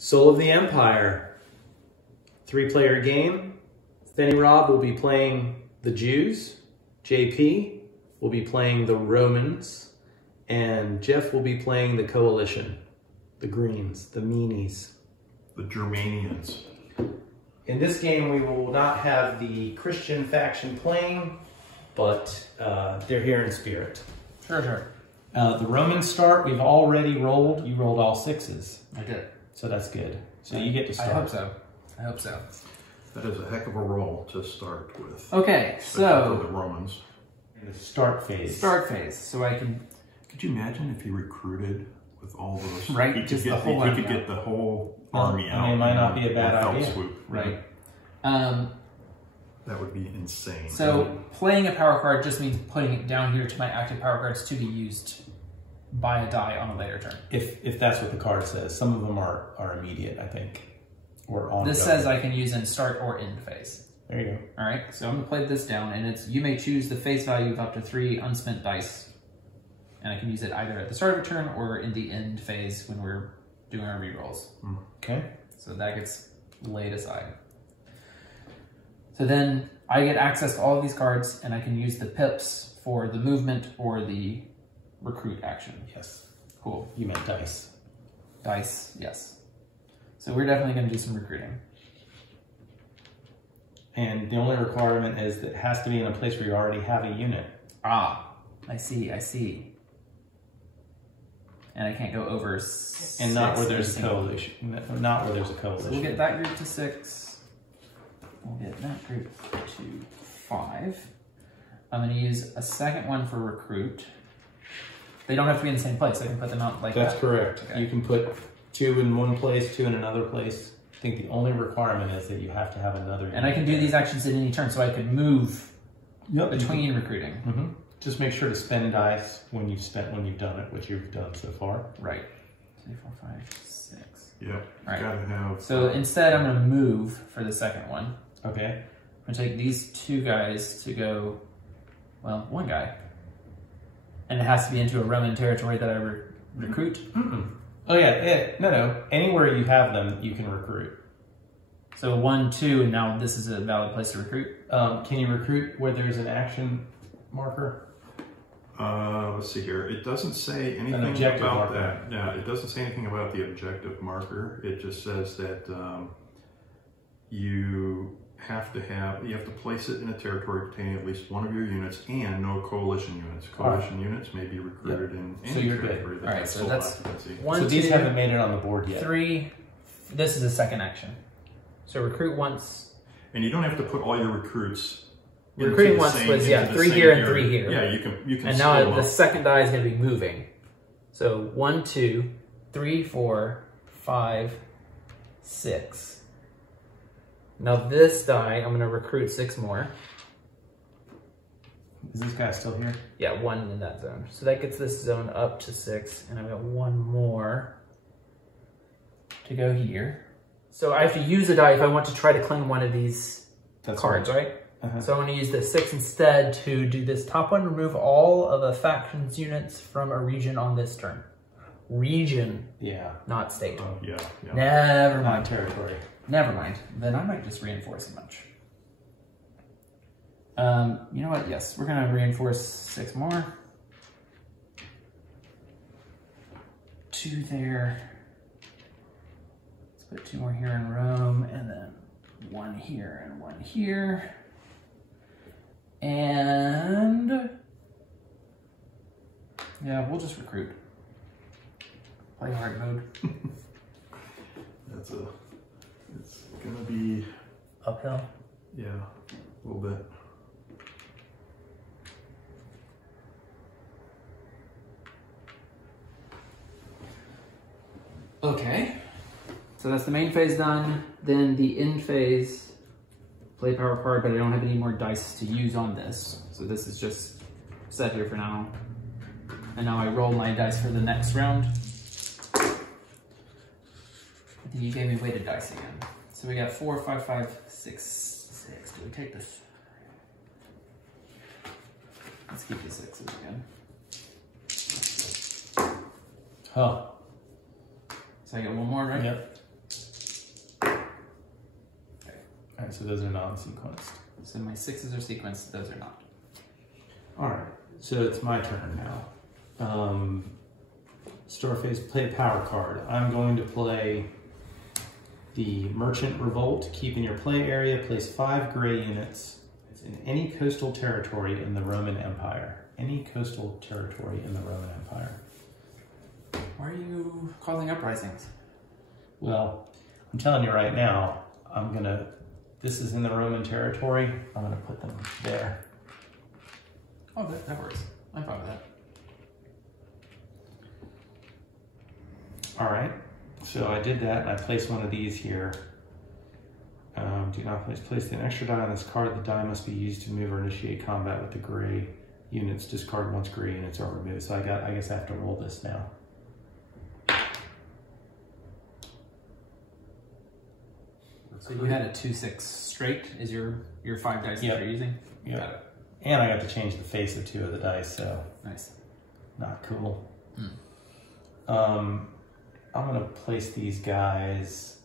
Soul of the Empire, 3-player game. Fenny Rob will be playing the Jews. JP will be playing the Romans. And Jeff will be playing the Coalition, the Greens, the Meanies. The Germanians. In this game, we will not have the Christian faction playing, but they're here in spirit. Sure. The Romans start, we've already rolled. You rolled all 6s. I did. So that's good. So you get to start. I hope so. That is a heck of a roll to start with. Okay, For so... the Romans. In the start phase. Start phase, so I can... Could you imagine if he recruited with all those? Right, he just could the get, whole he army could get the whole army out. I mean, it might not be a bad idea. Swoop. Right. That would be insane. So playing a power card just means putting it down here to my active power cards to be used by a die on a later turn. If that's what the card says. Some of them are immediate, I think. Or on. This says I can use in start or end phase. There you go. All right, so I'm gonna play this down, and it's you may choose the face value of up to 3 unspent dice, and I can use it either at the start of a turn or in the end phase when we're doing our rerolls. Okay. So that gets laid aside. So then I get access to all of these cards, and I can use the pips for the movement or the recruit action. Yes. Cool. You meant dice. Dice, yes. So we're definitely going to do some recruiting. And the only requirement is that it has to be in a place where you already have a unit. Ah, I see. And I can't go over And not where there's a coalition. Not where there's a coalition. So we'll get that group to 6. We'll get that group to 5. I'm going to use a second one for recruit. They don't have to be in the same place. I can put them out like that. That's correct. Okay. You can put 2 in one place, 2 in another place. I think the only requirement is that you have to have another. And I can do these actions at any turn, so I could move between recruiting. Just make sure to spend dice when you've done it, which you've done so far. Right. 2, 4, 5, 6. Yep. All right. Gotta have. So instead, I'm going to move for the second one. Okay. I'm going to take these 2 guys to go. Well, 1 guy. And it has to be into a Roman territory that I recruit. Oh yeah, no. Anywhere you have them, you can recruit. So 1, 2, and now this is a valid place to recruit. Can you recruit where there's an action marker? Let's see here. It doesn't say anything about that. Yeah, it doesn't say anything about the objective marker. It just says that you have to place it in a territory containing at least one of your units and no coalition units. Coalition units may be recruited in any territory that has full occupancy. 1, so these 2, haven't made it on the board yet. 3. This is the second action. So recruit once. And you don't have to put all your recruits. Recruiting once was 3 here and 3 here. Yeah, you can. And now the second die is going to be moving. So 1, 2, 3, 4, 5, 6. Now this die, I'm going to recruit 6 more. Is this guy still here? Yeah, 1 in that zone. So that gets this zone up to 6, and I've got 1 more to go here. So I have to use a die if I want to try to claim one of these cards, right? So I'm going to use the 6 instead to do this top one, remove all of a faction's units from a region on this turn. Region. Yeah. Not state. Yeah. Never mind. Territory. Never mind. Then I might just reinforce a bunch. You know what? Yes, we're going to reinforce 6 more. 2 there. Let's put 2 more here in Rome, and then 1 here and 1 here. And yeah, we'll just recruit. Play hard mode. It's gonna be uphill. Yeah, a little bit. Okay, so that's the main phase done. Then the end phase, play power card, but I don't have any more dice to use on this. So this is just set here for now. And now I roll my dice for the next round. I think you gave me weighted dice again. So we got 4, 5, 5, 6, 6. Do we take this? Let's keep the 6s again. Huh. So I get 1 more, right? Yep. right, so those are non-sequenced. So my 6s are sequenced, those are not. All right, so it's my turn now. Store phase, play power card. I'm going to play the Merchant Revolt. Keep in your play area, place 5 gray units in any coastal territory in the Roman Empire. Any coastal territory in the Roman Empire. Why are you causing uprisings? Well, I'm telling you right now, this is in the Roman territory, I'm gonna put them there. Oh, that works. I'm fine with that. All right, so I did that, and I placed one of these here. Do not place an extra die on this card. The die must be used to move or initiate combat with the gray units. Discard once gray units are removed. So I guess I have to roll this now. So you had a 2-6 straight is your 5 dice that you're using? Yeah. Got it. And I got to change the face of 2 of the dice, so nice. Not cool. I'm gonna place these guys.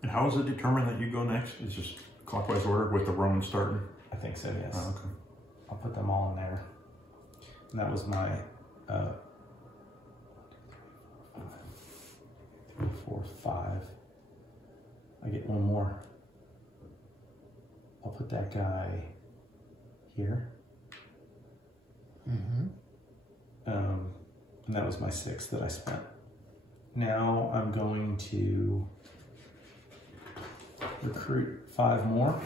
And how is it determined that you go next? It's just clockwise order with the Roman starting? I think so, yes. Oh, okay. I'll put them all in there. And that was my 3, 4, 5. I get one more. I'll put that guy here. And that was my 6 that I spent. Now I'm going to recruit 5 more.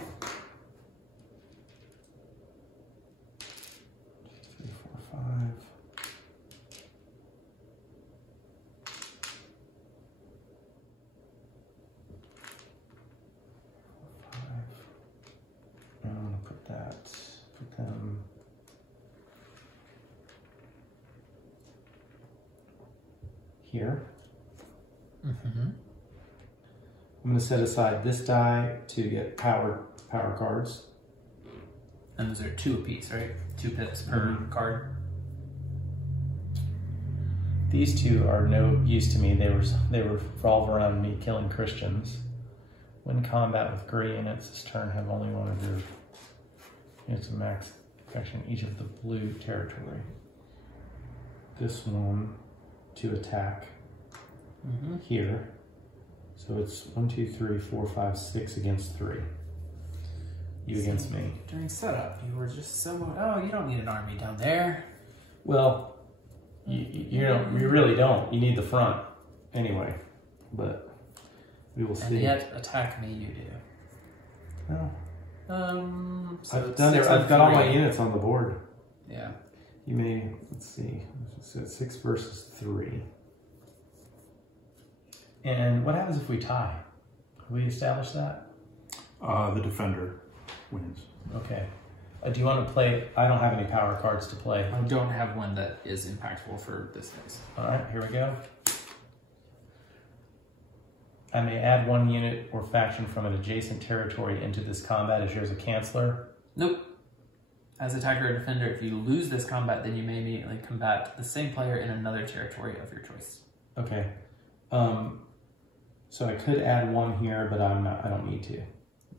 3, 4, 5. I'm going to put them here. I'm going to set aside this die to get power cards. And those are 2 apiece, right? 2 pips per card. These 2 are no use to me. They revolve around me killing Christians. When combat with gray units this turn, have only one of your units of max protection each of the blue territory. This one to attack here. So it's 1, 2, 3, 4, 5, 6 against 3. You against me. During setup, you were just so, oh, you don't need an army down there. Well, you really don't. You need the front anyway, but we will see. And yet, attack me you do. Well, so I've got all my units on the board. Yeah. You may, let's see, so it's 6 versus 3. And what happens if we tie? Have we established that? The defender wins. Okay. Do you want to play? I don't have any power cards to play. I don't have one that is impactful for this phase. All right, here we go. I may add 1 unit or faction from an adjacent territory into this combat as yours a canceller. Nope. As attacker or defender, if you lose this combat, then you may immediately combat the same player in another territory of your choice. Okay. So I could add 1 here, but I don't need to.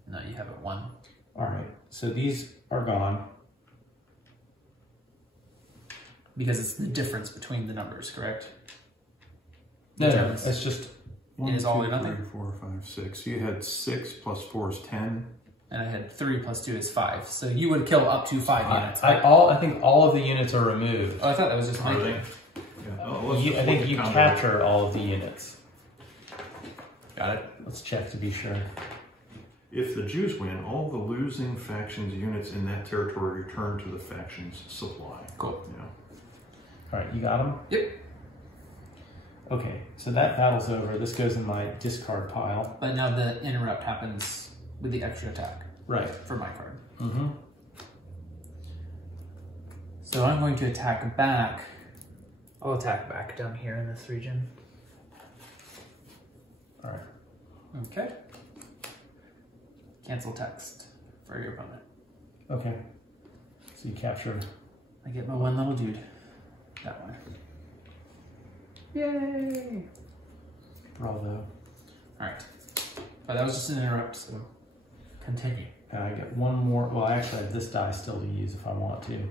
No, you have it 1. All right. So these are gone. Because it's the difference between the numbers, correct? No, it's just 1, it is all 2, or nothing? 3, 4, 5, 6. You had 6 plus 4 is 10. And I had 3 plus 2 is 5. So you would kill up to 5 units. I think all of the units are removed. Oh, I thought that was just my thing. Yeah. I think you capture all of the units. Got it. Let's check to be sure. If the Jews win, all the losing factions units in that territory return to the faction's supply. Cool. Yeah. All right, you got them? Yep. Okay, so that battle's over. This goes in my discard pile. But now the interrupt happens with the extra attack. Right. For my card. Mm-hmm. So I'm going to attack back. I'll attack back down here in this region. All right. Okay. Cancel text for your opponent. Okay. So you capture. I get my 1 little dude. That one. Yay! Bravo. Alright. But that was just an interrupt, so continue. I get one more. Well, I actually have this die still to use if I want to.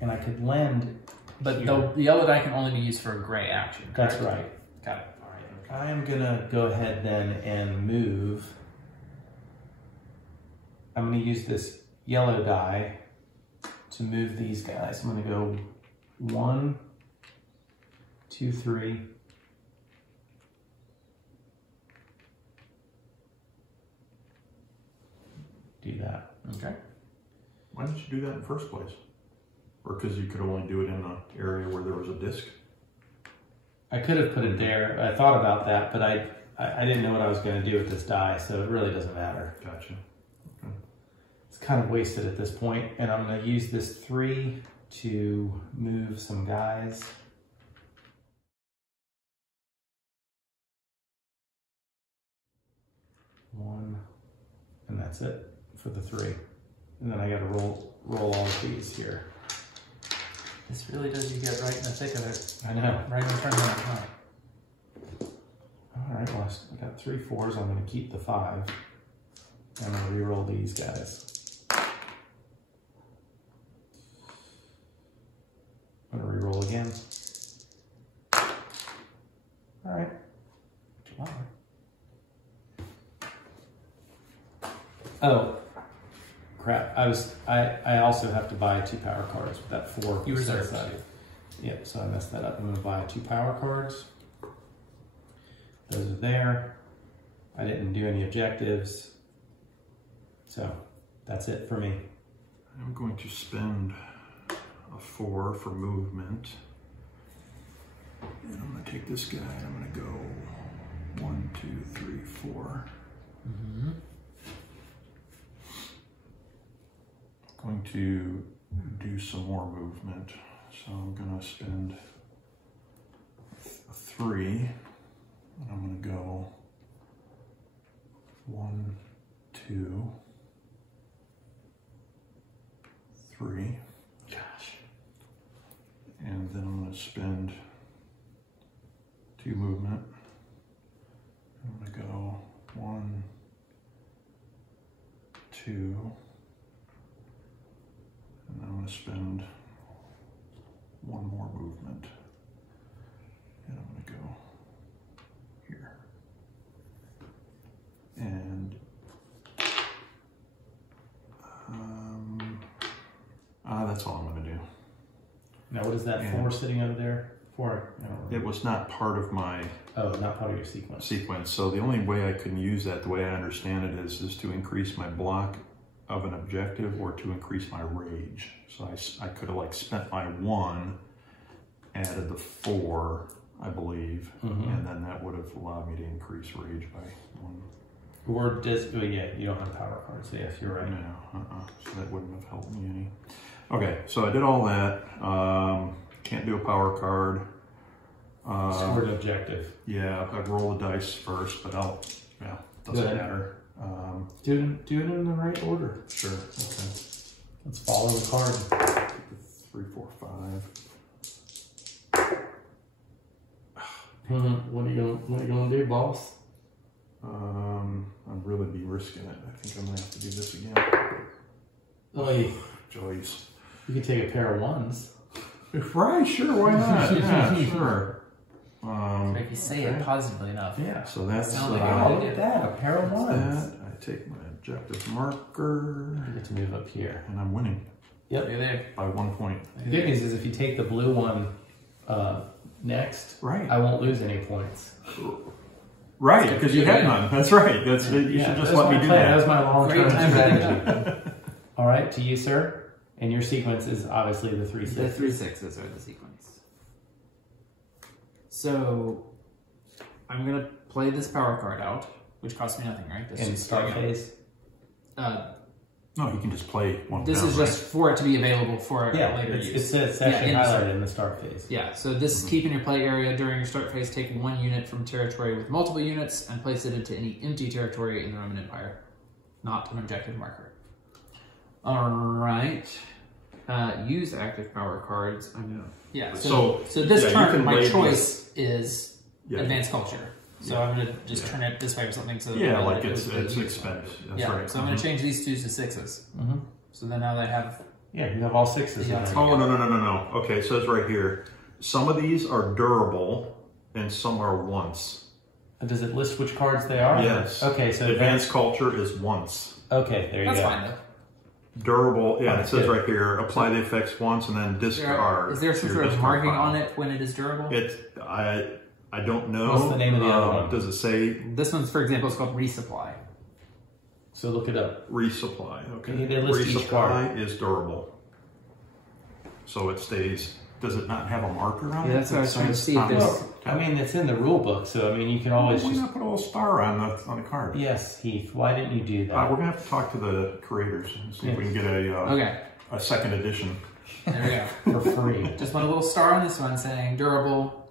And I could lend. But the yellow die can only be used for a gray action. Correct? That's right. Got it. All right. I am going to go ahead then and move. I'm going to use this yellow die to move these guys. I'm going to go 1, 2, 3. Do that. Okay. Why didn't you do that in the first place? Or because you could only do it in an area where there was a disc? I could have put it there. I thought about that, but I didn't know what I was going to do with this die, so it really doesn't matter. Gotcha. Okay. It's kind of wasted at this point, and I'm going to use this 3 to move some guys. One, and that's it for the 3. And then I got to roll all of these here. This really does you get right in the thick of it. I know. Right in the tournament, huh? All right, well, I got 3 4s. I'm going to keep the 5. I'm going to re-roll these guys. I'm going to re-roll again. All right. Wow. Oh, crap. I also have to buy 2 power cards with that 4. You reserved. Yep, so I messed that up. I'm going to buy 2 power cards. Those are there. I didn't do any objectives. So that's it for me. I'm going to spend a 4 for movement. And I'm going to take this guy. I'm going to go 1, 2, 3, 4. Mm-hmm. Going to do some more movement. So I'm going to spend a 3. And I'm going to go 1, 2, 3. Gosh. And then I'm going to spend 2 movement. I'm going to go 1, 2, and I'm going to spend 1 more movement. And I'm going to go here. And that's all I'm going to do. Now, what is that 4 sitting over there for? It was not part of my not part of your sequence. So the only way I can use that, the way I understand it, is to increase my block of an objective or to increase my rage. So I could have like spent my 1, added the 4, I believe, and then that would have allowed me to increase rage by 1. Or does, yeah, you don't have power cards, so yes, you're right. No, so that wouldn't have helped me any. Okay, so I did all that. Can't do a power card. Scored an objective. Yeah, I roll the dice first, but doesn't matter. Do it in the right order. Sure. Okay. Let's follow the card. 3, 4, 5. What are you gonna do, boss? I'd really be risking it. I think I'm gonna have to do this again. Oh, Joyce. You could take a pair of 1s. Right, sure, why not? Yeah, sure. If you say it positively enough. Yeah. So that's wow, look at that, a pair of 1s. I take my objective marker. You get to move up here. And I'm winning. Yep. You're there. By 1 point. The good news is if you take the blue one next, right, I won't lose any points. Right, because you have none. That's right. You should just let me do that. That was my long-term strategy. All right, to you, sir. And your sequence is obviously the 3 6s. The 3 6s are the sequence. So I'm gonna play this power card out, which costs me nothing, right? In start phase. No, you can just play one. This is just for it to be available for later use. It's actually highlighted in the start phase. Yeah, so this is keep in your play area during your start phase. Take 1 unit from territory with multiple units and place it into any empty territory in the Roman Empire. Not an objective marker. All right. Use active power cards. I'm gonna. Yeah. So this turn, my choice is advanced culture. So I'm going to just turn it this way or something. So yeah, like it's expended. That's right. So I'm going to change these 2s to 6s. So then now they have... Yeah, you have all 6s. Yeah. Oh, no. Okay, it says right here, some of these are durable and some are once. Does it list which cards they are? Yes. Okay, so advanced culture is once. Okay, there you go. That's fine though. Durable, yeah, it says good. right here, apply the effects once and then discard. Is there some sort of marking on it when it is durable? I don't know. What's the name of the other one? Does it say? This one's, for example, is called resupply. So look it up. Resupply, okay. They list each card. Resupply is durable. So it stays, does it not have a marker on it? Yeah, that's what I was trying to see. Well, I mean, it's in the rule book, so I mean, you can always Why just... not put a little star on the card? Yes, Heath, why didn't you do that? We're going to have to talk to the creators and see if we can get a second edition. There we go. For free. Just want a little star on this one saying durable.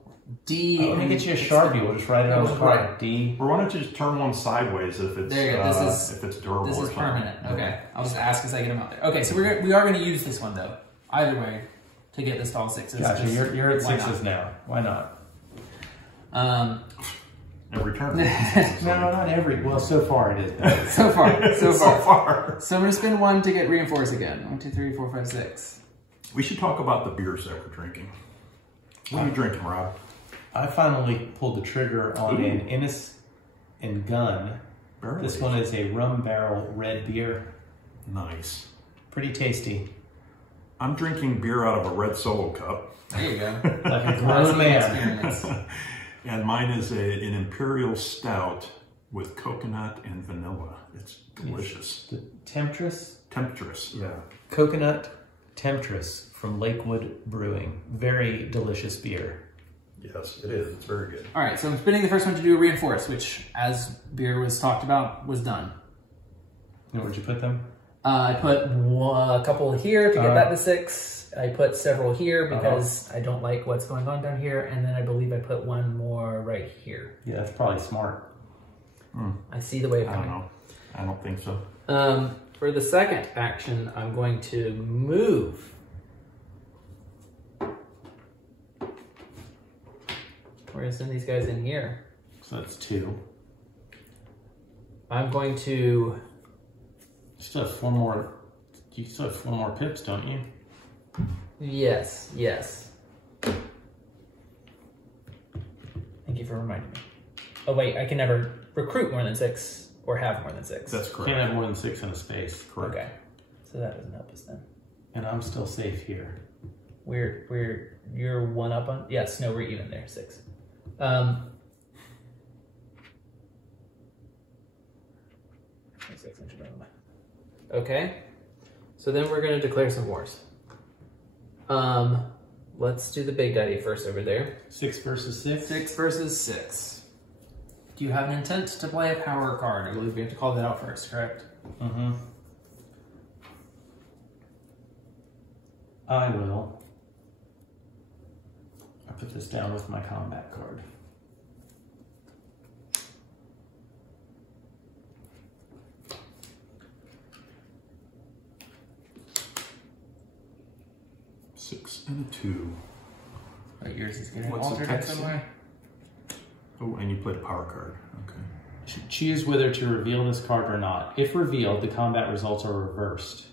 D. Let me get you a Sharpie. We'll just write it on the card. D. Or why don't you just turn one sideways if it's there you go. if it's durable? This is or something. permanent. Okay, I'll just ask as I get them out there. Okay, so we are going to use this one though. Either way, to get this to all 6s. Gotcha. You're at 6s now. Why not? Every turn. No, not every. Well, so far it is. So far. So I'm going to spend 1 to get reinforce again. 1, 2, 3, 4, 5, 6. We should talk about the beers that we're drinking. What are you drinking, Rob? I finally pulled the trigger on an Innis and Gun. This one is a rum barrel red beer. Nice. Pretty tasty. I'm drinking beer out of a red Solo cup. There you go. Like a grown man. And mine is an Imperial Stout with coconut and vanilla. It's delicious. The Temptress? Temptress, yeah. Coconut Temptress from Lakewood Brewing. Very delicious beer. Yes, it is. It's very good. All right, so I'm spinning the first one to do a reinforce, which, as beer was talked about, was done. And where'd you put them? I put a couple here to get that to 6. I put several here because I don't like what's going on down here. And then I believe I put 1 more right here. Yeah, that's probably smart. I see the way of I don't know. I don't think so. For the second action, I'm going to move. We're going to send these guys in here. So that's 2. I'm going to... You still have 4 more. You still have 4 more pips, don't you? Yes. Thank you for reminding me. Oh wait, I can never recruit more than 6 or have more than 6. That's correct. Can't have more than 6 in a space. Correct. Okay, so that doesn't help us then. And I'm still safe here. You're 1 up on. Yes, no, we're even there. 6. Okay, so then we're going to declare some wars. Let's do the big daddy first over there. 6 versus 6? 6 versus 6. Do you have an intent to play a power card? I believe we have to call that out first, correct? Mm-hmm. I will. I put this down with my combat card. Six and a 2. But yours is getting What's the altered in text some say? way. Oh, and you played a power card. Okay. Choose whether to reveal this card or not. If revealed, the combat results are reversed.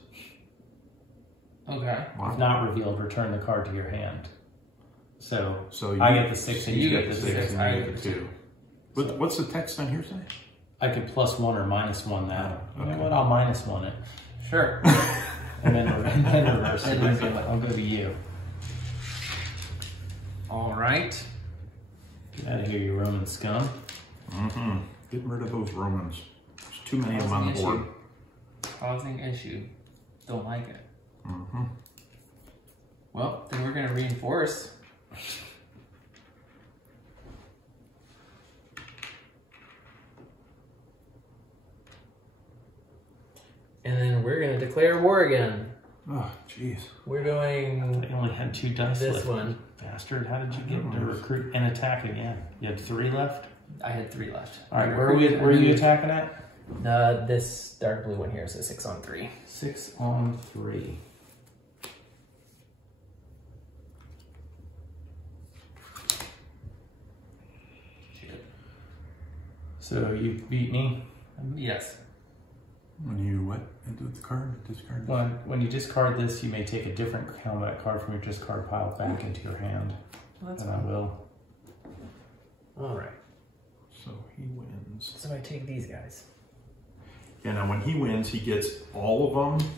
Okay. Wow. If not revealed, return the card to your hand. So you, I get the 6 and you get the 6. and you get the 2. But what's the text on here say? I could +1 or -1 that. Oh, You know okay. what? I'll -1 it. Sure. And then reverse it. And reveal it. I'll go to you. All right. Get out of here, you Roman scum. Mm-hmm. Getting rid of those Romans. There's too many of them on the board. Causing issue. Don't like it. Mm-hmm. Well, then we're going to reinforce. And then we're going to declare war again. Oh, jeez. We're going I only had 2 dice this left. one. Bastard, how did you get to recruit and attack again? You had 3 left? I had 3 left. All right, where are you attacking at? This dark blue one here, so 6 on 3. 6 on 3. Shit. So you beat me. Yes. When you what? Into the card? Discard? When you discard this, you may take a different combat card from your discard pile back into your hand. Well, that's and I will. All right. So he wins. So I take these guys. Yeah, now when he wins, he gets all of them,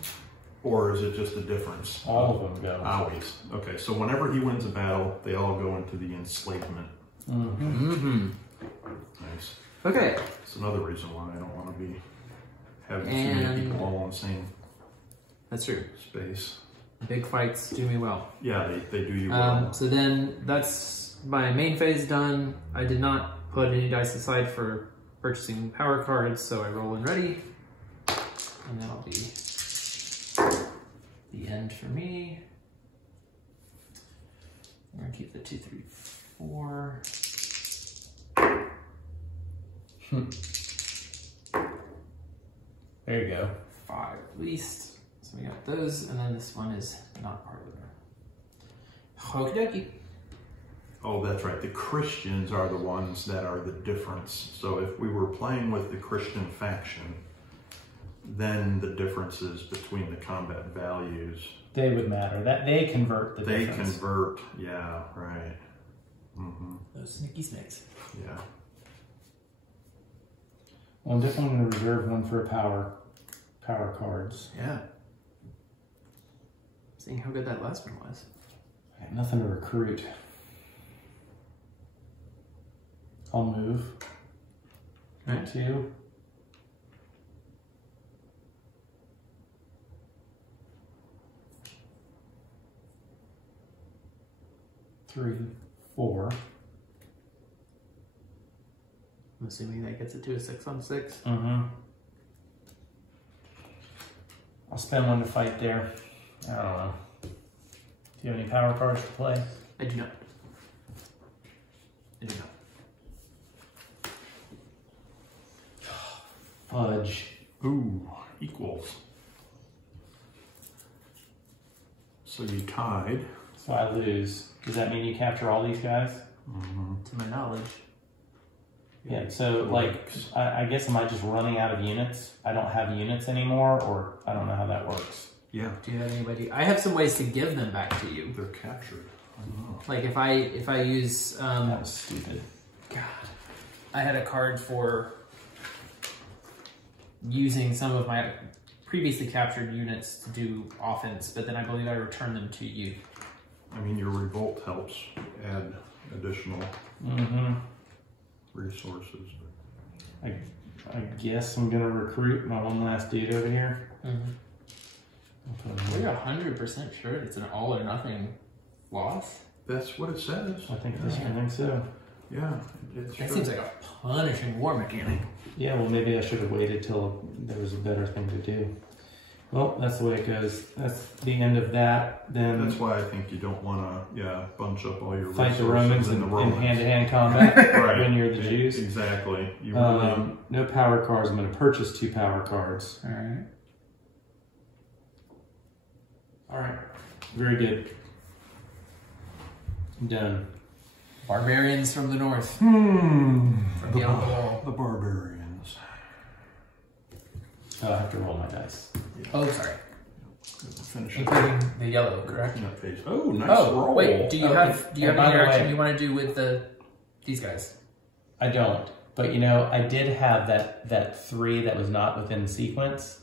or is it just a difference? All of them go. Always. Okay, so whenever he wins a battle, they all go into the enslavement. Nice. Okay. It's another reason why I don't want to be having too many people all in the same That's true. space. Big fights do me well. Yeah, they do you well. So then that's my main phase done. I did not put any dice aside for purchasing power cards, so I roll and ready. And that'll be the end for me. I'm gonna keep the 2, 3, 4. There you go. 5 at least. So we got those, and then this one is not part of it. Okie dokie. Oh, that's right. The Christians are the ones that are the difference. So if we were playing with the Christian faction, then the differences between the combat values. They would matter. That they convert the They difference. convert. Yeah, right. Those sneaky snakes. Yeah. Well, I'm definitely going to reserve one for power cards. Yeah. Seeing how good that last one was. I have nothing to recruit. I'll move. Right. 2. Three, 4. I'm assuming that gets it to a 6 on 6. I'll spend one to fight there. I don't know. Do you have any power cards to play? I do not. I do not. Fudge. Ooh, equals. So you tied. So I lose. Does that mean you capture all these guys? To my knowledge. Yeah, so like, I guess am I just running out of units? I don't have units anymore, or I don't know how that works. Yeah. Do you have anybody? I have some ways to give them back to you. They're captured. I don't know. Like if I use That was stupid. God, I had a card for using some of my previously captured units to do offense, but then I believe I returned them to you. I mean, your revolt helps add additional resources. I guess I'm gonna recruit my one last dude over here. We're 100% sure it's an all or nothing loss. That's what it says. I think so. Yeah. That seems like a punishing war mechanic. Yeah, well, maybe I should have waited till there was a better thing to do. Well, that's the way it goes. That's the end of that. Then That's why I think you don't want to, bunch up all your fight the resources Romans in the Romans. in hand-to-hand combat Right. when you're the Jews. Exactly. You really, No power cards. I'm going to purchase 2 power cards. All right. All right. Very good. Done. Barbarians from the north. From beyond the wall. the barbarians. Oh, I have to roll my dice. Oh, sorry. Finish it. Including the yellow, correct? That page. Oh, nice Oh, roll. wait. Do you have by any the interaction way- you want to do with these guys? I don't. But you know, I did have that 3 that was not within sequence.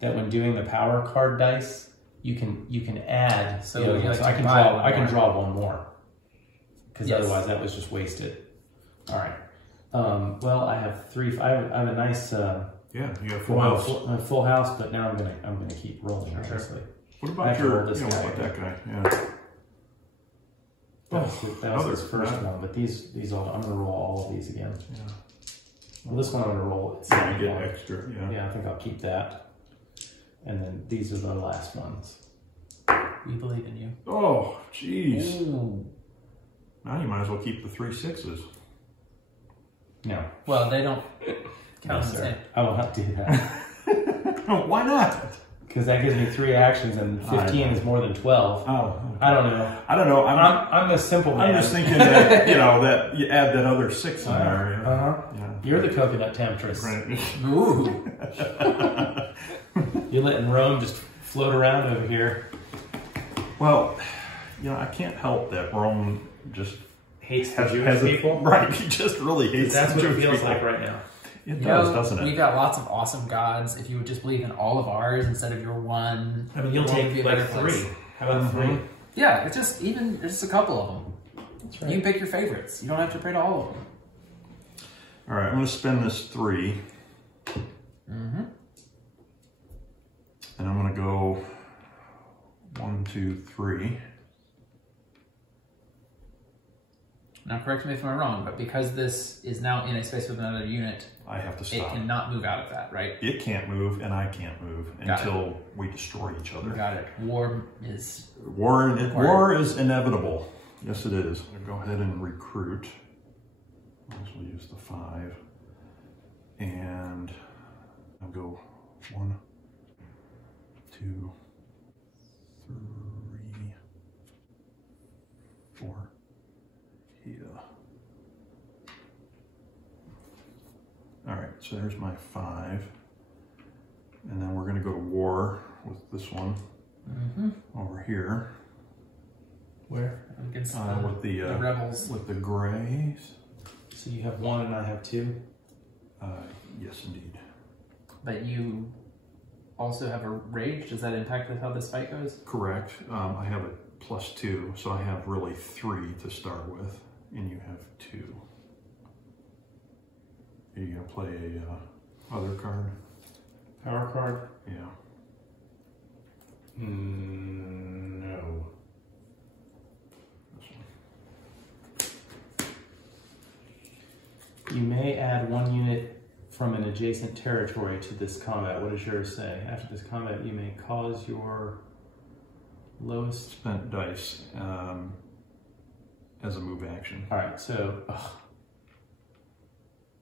That when doing the power card dice, you can add. So you know, you like so to I can buy draw. one I can more. draw one more. Because Yes. otherwise, that was just wasted. All right. Well, I have 3. I have a nice Yeah, you got full house. full house, but now I'm gonna keep rolling. Obviously. What I about have to your, roll this you know, guy. like that guy? Yeah. That was his another first bad. one, but these all I'm gonna roll all of these again. Yeah. Well, this one I'm gonna roll. It's You get extra, yeah. Yeah, I think I'll keep that. And then these are the last ones. We believe in you. Oh, jeez. Ooh. Now you might as well keep the 3 6s. No. Well, they don't count No, the sir. same. I will not do that. Oh, why not? Because that gives me 3 actions, and 15 is more than 12. Oh, okay. I don't know. I don't know. I'm a simple man. I'm just thinking that, you know, that you add that other 6 in there. Yeah. You're the coconut temptress. Right. Ooh. You're letting Rome just float around over here. Well, you know, I can't help that Rome just Hates the Jewish people? Right, he just really hates That's what it Jewish feels people. like right now. It does, doesn't it? We've got lots of awesome gods. If you would just believe in all of ours instead of your one, I mean, you'll the world take would be a like better place. 3. How about 3? Yeah, it's just just a couple of them. That's right. You can pick your favorites. You don't have to pray to all of them. All right, I'm going to spend this 3. Mm-hmm. And I'm going to go 1, 2, 3. Now, correct me if I'm wrong, but because this is now in a space with another unit, I have to it stop. cannot move out of that, right? It can't move, and I can't move Got until we destroy each other. Got it. War is... War is inevitable. Yes, it is. I'm going to go ahead and recruit. Might as well use the 5. And I'll go 1, 2, 3, 4. Here. All right, so there's my 5. And then we're going to go to war with this one over here. Where? Against with the rebels. With the grays. So you have 1 and I have 2? Yes, indeed. But you also have a rage. Does that impact with how this fight goes? Correct. I have a +2, so I have really 3 to start with, and you have 2. Are you going to play a other card? Power card? Yeah. No. This one. You may add 1 unit from an adjacent territory to this combat. What does yours say? After this combat, you may cause your lowest Spent dice as a move action. All right, so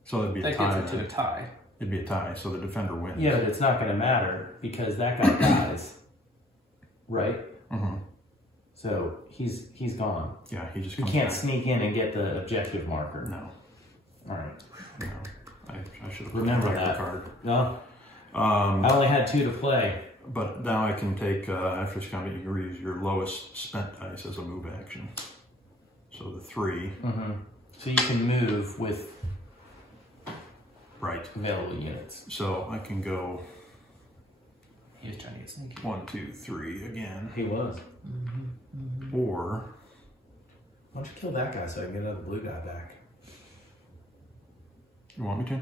So it'd be a That tie. gets it to a tie. It'd be a tie, so the defender wins. yeah, but it's not going to matter because that guy dies, right? Mm-hmm. So he's gone. Yeah, he just You comes can't back. sneak in and get the objective marker. No. All right. No. I should have Remember put that. card. No, I only had 2 to play. But now I can take, after this combat, you can use your lowest spent dice as a move action. So the 3. So you can move with Right. available units. So I can go He was trying to get sneaky. 1, 2, 3 again. He was. Or Why don't you kill that guy so I can get another blue guy back? you want me to?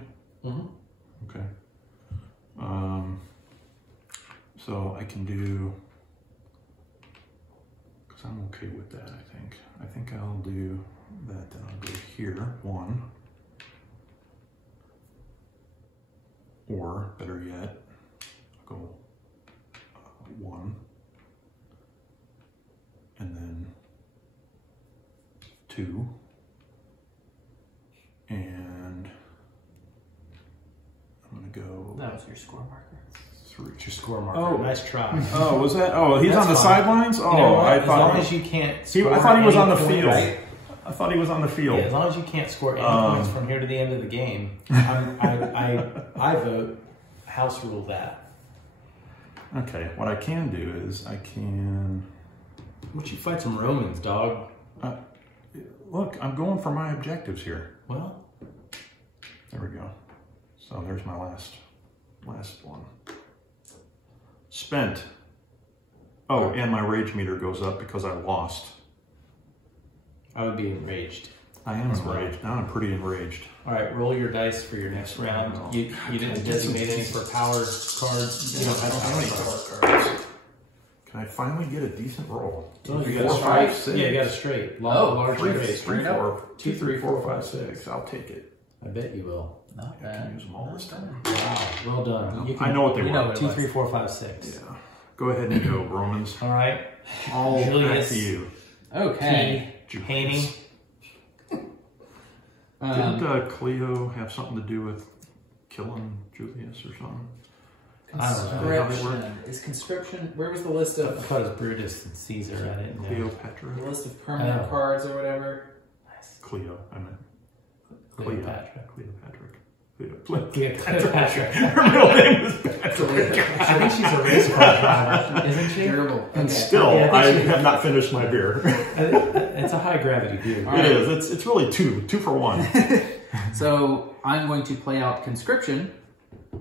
Okay. So I can do, because I'm okay with that, I think. I think I'll do that, then I'll go here, 1. Or, better yet, I'll go 1. And then 2. And I'm gonna go That was your score marker. 3. It's your score marker. Oh. Nice try. Oh, was that? Oh, he's That's on the fine. sidelines? Oh, You know what? I as thought long as you can't I score thought he was any on the points- field. I thought he was on the field. Yeah, as long as you can't score any points from here to the end of the game, I vote house rule that. Okay, what I can do is I can Why don't you fight some Romans, dog? look. I'm going for my objectives here. Well, There we go. So there's my last one. Spent. Oh, and my rage meter goes up because I lost. I would be enraged. I am As well. enraged. Now I'm pretty enraged. All right, roll your dice for your next round. You didn't designate any for power cards. You don't have any power cards. Can I finally get a decent roll? Oh, you 4, got a 5, straight. 6. Yeah, you got a straight. Oh, large three, face. straight up. 2, 3, 4, 5, 6. I'll take it. I bet you will. Not I can bad. use them all this time. Wow, well done. You I know what they we know were. what it 2, was. 3, 4, 5, 6. Yeah. Go ahead and go, Romans. All right. All back Julius. to you. Okay. Haney. Didn't Cleo have something to do with killing Julius or something? I don't know. Conscription. Is conscription, where was the list I of, thought it was Brutus and Caesar. I didn't know. Cleopatra. the list of permanent cards or whatever? Cleo. I meant Cleopatra. Cleopatra. Her middle name was Patrick. I think she's a race car driver, isn't she? Terrible. And Okay. still, Yeah, I I think have not finished my beer. It's a high gravity beer. All right. It is. It's really two for one. So I'm going to play out conscription,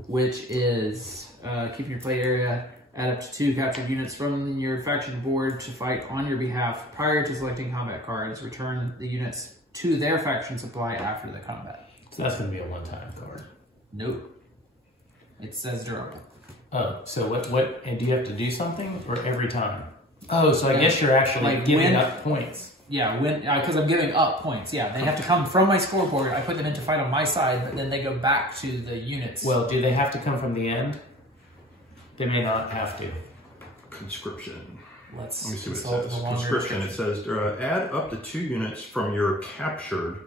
which is keeping your play area, add up to 2 captured units from your faction board to fight on your behalf prior to selecting combat cards. Return the units to their faction supply after the combat. So that's going to be a one-time card. Nope. It says durable. Oh, so what? And do you have to do something or every time? Oh, so I Yeah. guess you're actually Like giving when- up points. Yeah, when because I'm giving up points. Yeah, they have to come from my scoreboard. I put them in to fight on my side, but then they go back to the units. Well, do they have to come from the end? They may not have to. Conscription. Let's Let me see what it consult says. the longer Conscription. It says add up to 2 units from your captured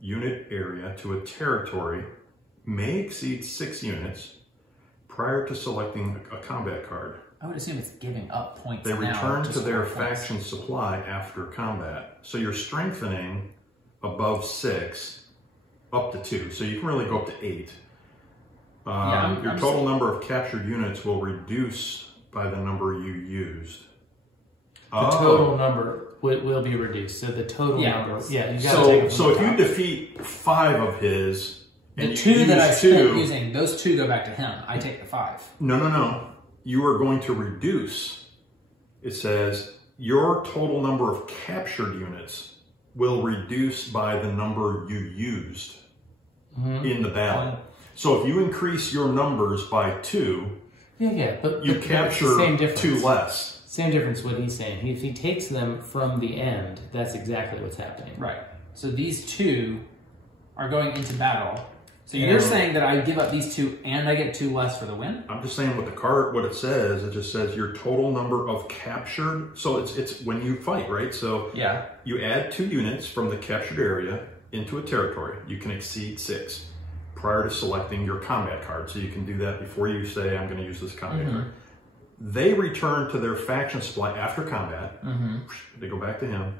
unit area to a territory may exceed 6 units prior to selecting a combat card. I would assume it's giving up points. They now return to their score points. faction supply after combat. So you're strengthening above 6 up to 2. So you can really go up to 8. Your total number of captured units will reduce by the number you used. The total number will be reduced. So the total number, you got to take it from So the if you top. defeat 5 of his, and The you 2 that I use spent 2, using, those 2 go back to him. I take the 5. No. You are going to reduce. It says your total number of captured units will reduce by the number you used in the battle. So if you increase your numbers by 2, but you but capture same difference. 2 less. Same difference what he's saying. If he takes them from the end, that's exactly what's happening. Right. So these 2 are going into battle. So you're saying that I give up these 2 and I get 2 less for the win? I'm just saying what the card, what it says. It just says your total number of captured. So it's when you fight, right? So Yeah. you add 2 units from the captured area into a territory. You can exceed 6 prior to selecting your combat card. So you can do that before you say, I'm going to use this combat card. They return to their faction supply after combat. They go back to him.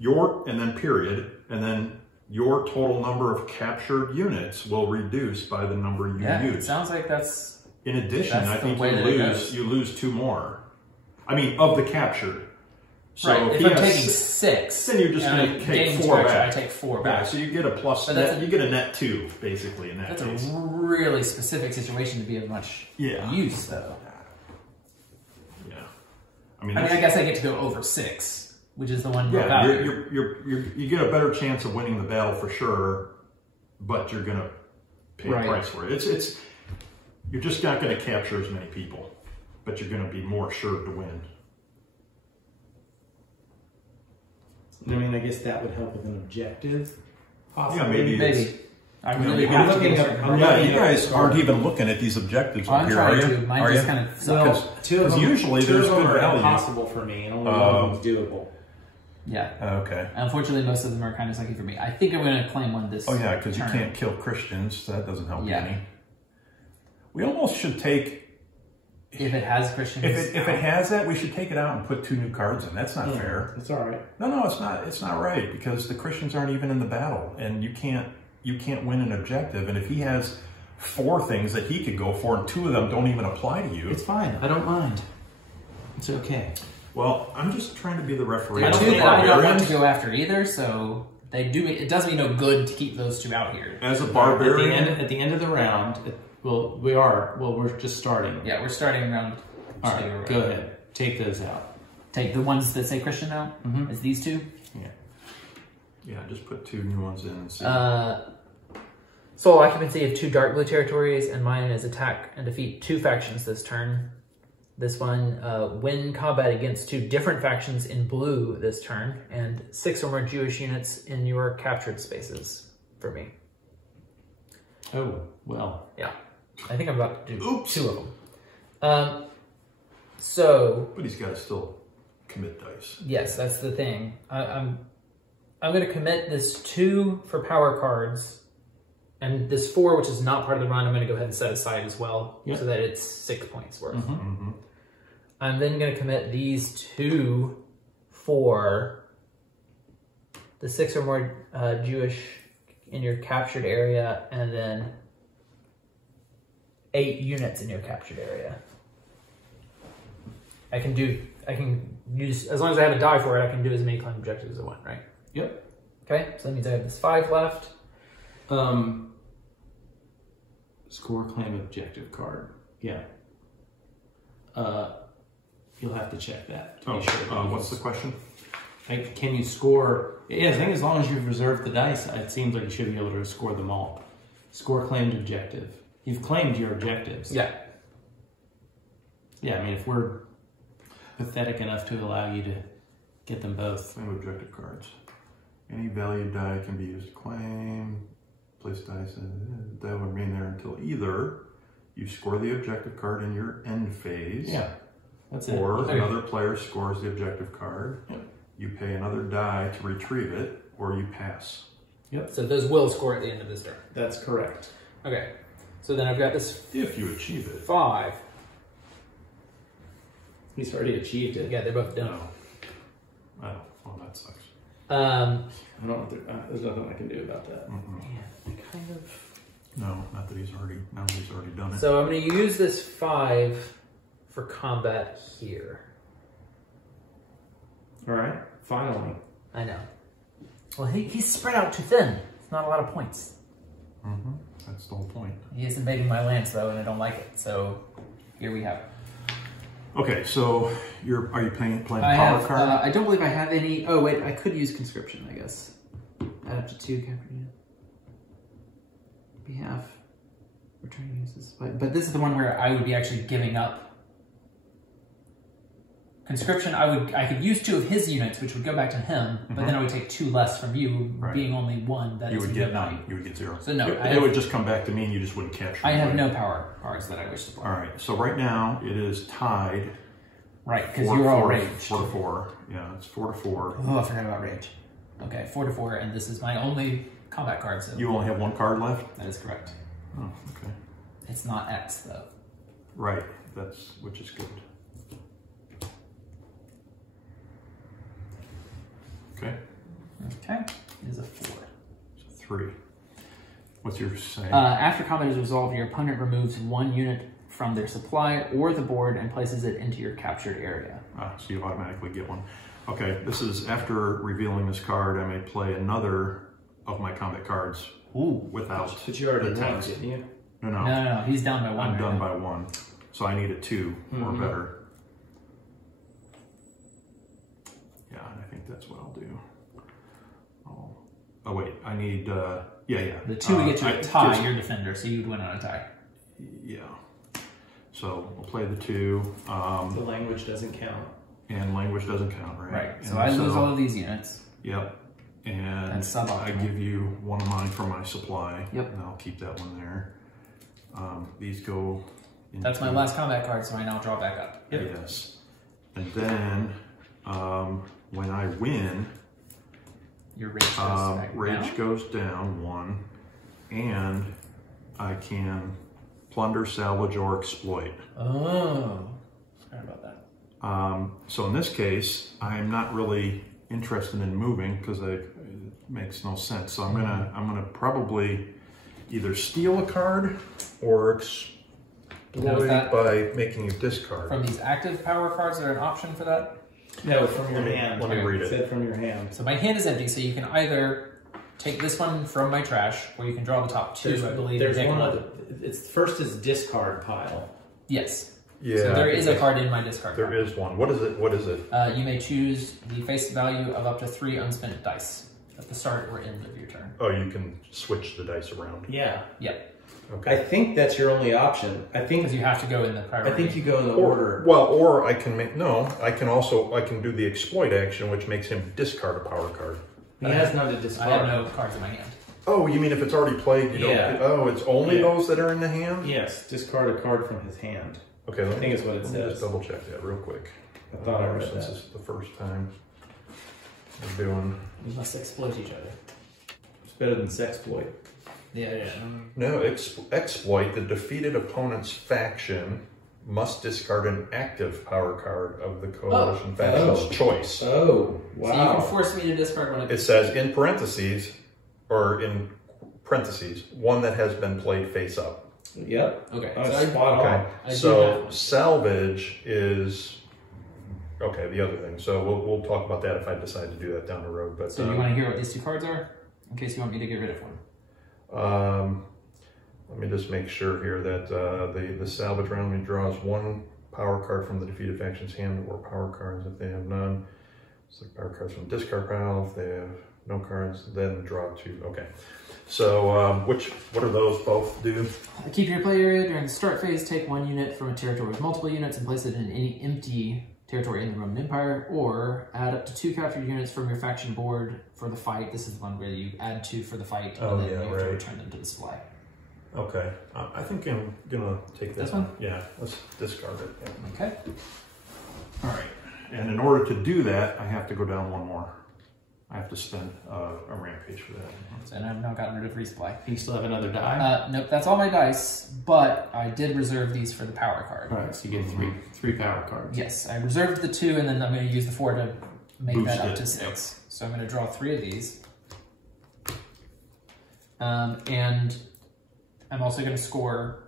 And then period. And then your total number of captured units will reduce by the number you It use. sounds like that's... In addition, That's I the think way that it goes. you lose 2 more. I mean, of the captured. So right. if If he I'm has taking 6, 6, then you're just and going I to gain take 4 direction, back. I take 4 Yeah, back. so you get a plus. But that's You get a net 2, basically, in that That's case. a really specific situation to be of much use, though. Yeah. I mean, I guess I get to go over 6, which is the one. yeah, you get a better chance of winning the battle for sure, but you're going to pay a price for it. It's you're just not going to capture as many people, but you're going to be more sure to win. I mean, I guess that would help with an objective. Possibly. Yeah, maybe. Maybe. I'm really I'm looking up. You guys aren't even looking at these objectives I'm up here, trying are you? to. Mine Are just you? kind of... Well, 2 of them. usually two there's of them good are value. impossible for me, and only one of them's doable. Yeah. Okay. Unfortunately, most of them are kind of sucky for me. I think I'm going to claim one this Oh yeah, because you turn. can't kill Christians. So that doesn't help you Yeah. any. We almost should take If it has Christians. if it has that, we should take it out and put 2 new cards in. That's not fair. It's all right. No, it's not. It's not right because the Christians aren't even in the battle, and you can't win an objective. And if he has 4 things that he could go for, and 2 of them don't even apply to you, It's fine. I don't mind. It's okay. well, I'm just trying to be the referee. The I don't 2 think that I don't want barbarians- to go after either, so they do. It does me no good to keep those 2 out here. As a barbarian, At the end of the round, we're just starting. Yeah, we're starting round 2. All right, go ahead. Take those out. Take the ones that say Christian out. It's these 2. yeah, just put 2 new ones in and see. Sole occupancy of 2 dark blue territories, and mine is attack and defeat 2 factions this turn. This one, win combat against 2 different factions in blue this turn, and 6 or more Jewish units in your captured spaces for me. Oh, well. Yeah. I think I'm about to do Oops. 2 of them. But he's got to still commit dice. Yes, that's the thing. I'm going to commit this 2 for power cards And this 4, which is not part of the run, I'm going to go ahead and set aside as well, so that it's 6 points worth. I'm then going to commit these 2 for the 6 or more Jewish in your captured area, and then 8 units in your captured area. I can use, as long as I have a die for it, I can do as many claim objectives as I want, right? Yep. Okay, so that means I have this 5 left. Score claim objective card. Yeah. You'll have to check that. Oh, sure. What's the question? Like, can you score? Yeah, I think as long as you've reserved the dice, it seems like you should be able to score them all. Score claimed objective. You've claimed your objectives. Yeah. Yeah, I mean, if we're pathetic enough to allow you to get them both. Claim objective cards. Any valued die can be used to claim. Place dice, that will remain there until either you score the objective card in your end phase. Yeah, that's it. Or another player scores the objective card. Yep. You pay another die to retrieve it, or you pass. Yep. So those will score at the end of this turn. That's correct. Okay. So then I've got this If you achieve it. 5. He's already achieved it. Yeah, they're both done. Oh, well, that sucks. I don't. There's nothing I can do about that. Yeah, kind of. No, not that he's already. Now he's already done it. So I'm going to use this 5 for combat here. All right. Finally. I know. Well, he's spread out too thin. It's not a lot of points. That's the whole point. He is invading my lands though, and I don't like it. So here we have it. Okay, so are you playing power card? I don't believe I have any. Oh wait, I could use conscription, I guess. Add up to 2 captured units. We have. We're trying to use this, but this is the one where I would be actually giving up. Conscription, I could use 2 of his units, which would go back to him, but then I would take 2 less from you, being only 1. That you is would get value. none. You would get 0. So no, it would just come back to me, and you just wouldn't capture. I have no power cards that I wish to play. All right. So right now it is tied. Right, because you're all raged. 4-4. Yeah, it's 4-4. Oh, I forgot about rage. Okay, 4-4, and this is my only combat card. So You only have 1 card left. that is correct. Oh, okay. It's not X though. Right. Which is good. Okay. Okay, it is a 4. So 3. What's your say? After combat is resolved, your opponent removes 1 unit from their supply or the board and places it into your captured area. So you automatically get 1. Okay, this is after revealing this card, I may play another of my combat cards without But you already the won, text. didn't you? No, he's down by 1. I'm done by 1. So I need a 2 or better. Yeah, I think that's what I'll do. Oh wait, I need, yeah. The 2 would get you a tie, your defender, so you'd win on a tie. Yeah. So we'll play the 2. The language doesn't count. And language doesn't count, right? Right, so I lose all of these units. Yep. And That's I suboptimal. give you 1 of mine for my supply. Yep. And I'll keep that one there. These go into, That's my last combat card, so I now draw back up. Yes. And then when I win, Your rage goes back rage down. goes down 1, and I can plunder, salvage, or exploit. Oh, sorry about that. So in this case, I'm not really interested in moving because it makes no sense. So I'm gonna probably either steal a card or exploit by making you discard. From these active power cards, are an option for that? No, from your hand. Let me read it. Said from your hand. So my hand is empty, so you can either take this one from my trash, or you can draw the top 2, I believe. There's and take one. It's first is discard pile. Yes. Yeah. So there is a card in my discard pile. There is one. What is it? What is it? You may choose the face value of up to 3 unspent dice at the start or end of your turn. Oh, you can switch the dice around. Yeah. Yep. Okay. I think that's your only option. I think Because you have to go in the priority. I think you go in the order. Or I can make I can do the exploit action, which makes him discard a power card. He has none to I discard. have no cards in my hand. Oh, you mean if it's already played, you Yeah. don't? Oh, it's only Yeah. those that are in the hand. Yes, discard a card from his hand. Okay, I think it's what it let me says. just double check that real quick. I thought I read Since that. it's the first time we're doing. We must exploit each other. It's better than sexploit. Yeah. No, exploit. The defeated opponent's faction must discard an active power card of the coalition faction's choice. Oh, wow. So you can force me to discard one of It says in parentheses, one that has been played face up. Yep. Okay. Oh, spot on. Okay. So salvage is the other thing. So we'll talk about that if I decide to do that down the road. But so you want to hear what these 2 cards are, in case you want me to get rid of one? Let me just make sure here that the salvage randomly draws 1 power card from the defeated faction's hand, or power cards if they have none. So power cards from the discard pile. If they have no cards, then draw 2. Okay. So what are those both do? Keep your play area during the start phase. Take 1 unit from a territory with multiple units and place it in any empty territory in the Roman Empire, or add up to 2 captured units from your faction board for the fight. This is the one where you add 2 for the fight, and then you have to return them to the supply. Okay, I think I'm gonna take this one. Yeah, let's discard it. Yeah. Okay. All right, and in order to do that, I have to go down 1 more. I have to spend a rampage for that. So, and I've now gotten rid of resupply. You still have another die? Nope, that's all my dice, but I did reserve these for the power card. All right, so you get three power cards. Yes, I reserved the 2, and then I'm going to use the 4 to make Boost that up it. to 6. So I'm going to draw 3 of these. And I'm also going to score.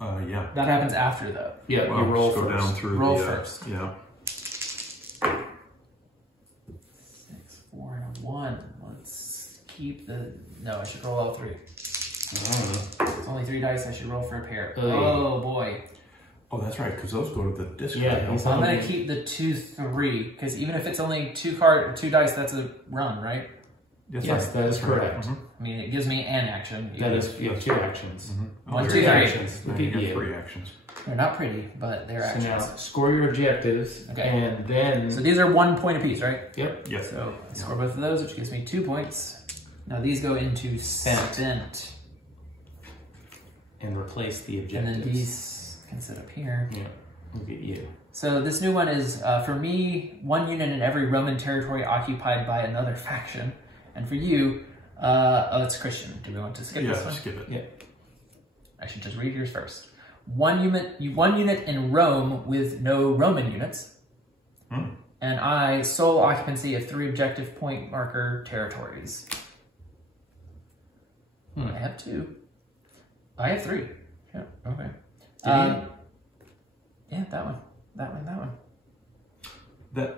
Yeah. That happens after, though. Yeah, Well, you roll just go first. down through Roll the, first. Yeah. 6, 4, and a 1. Let's keep the... No, I should roll all 3. It's only 3 dice. I should roll for a pair. Oh, boy. Oh, that's right, because those go to the discard. Yeah, So I'm going to keep the 2, 3, because even if it's only 2 dice, that's a run, right? That's Yes, right. that is correct. I mean, it gives me an action. That is, you have 2 actions. 1, 2, Three 3. actions. Now Look you at get you. 3 actions. They're not pretty, but they're So now, actions. score your objectives, Okay. and then... So these are 1 point apiece, right? Yep. Yes. So I score both of those, which gives me 2 points. Now these go into spent. And replace the And objectives. then these can sit up here. Yeah, look at you. So this new one is, for me, 1 unit in every Roman territory occupied by another faction. And for you, it's Christian. Do we want to skip this one? Skip it. Yeah. I should just read yours first. 1 unit in Rome with no Roman units. And I sole occupancy of 3 objective point marker territories. I have 2. I have 3. Yeah, okay. Yeah, that one. That one.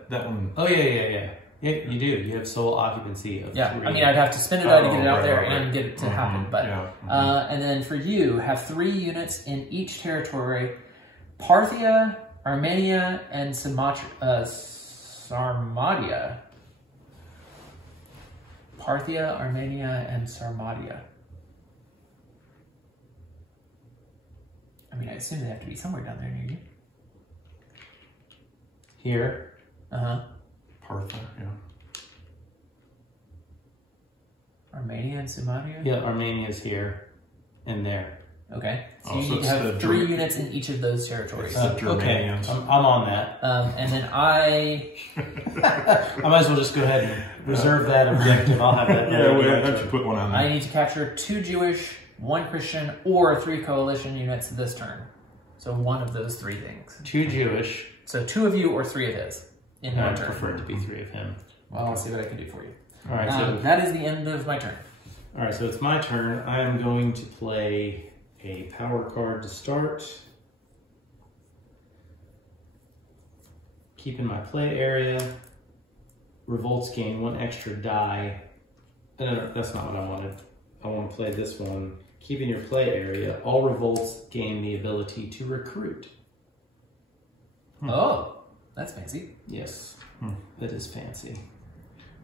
That one. Oh, yeah. Yeah, you do. You have sole occupancy of 3. I mean, I'd have to spend a die to get it out there right. and get it to happen. But and then for you, have 3 units in each territory: Parthia, Armenia, and Sarmatia. Parthia, Armenia, and Sarmatia. I mean, I assume they have to be somewhere down there near you. Here. Partha, yeah. Armenia and Sarmatia? Yeah, Armenia's here and there. Okay. So Oh, you so need to it's have the 3 units in each of those territories. It's the Okay, Germanians. I'm on that. And then I might as well just go ahead and reserve that objective. I'll have that. Yeah, why don't you put one on there? need to capture 2 Jewish, 1 Christian, or 3 coalition units this turn. So one of those 3 things. 2 Jewish. So 2 of you or 3 of his in I one turn. prefer it to be 3 of him. Well, I'll see what I can do for you. All right, so that is the end of my turn. all right, so it's my turn. I am going to play a power card to start. Keeping my play area. Revolts gain 1 extra die. No, that's not what I wanted. I want to play this one. Keeping your play area. All revolts gain the ability to recruit. Oh, that's fancy. Yes, that is fancy.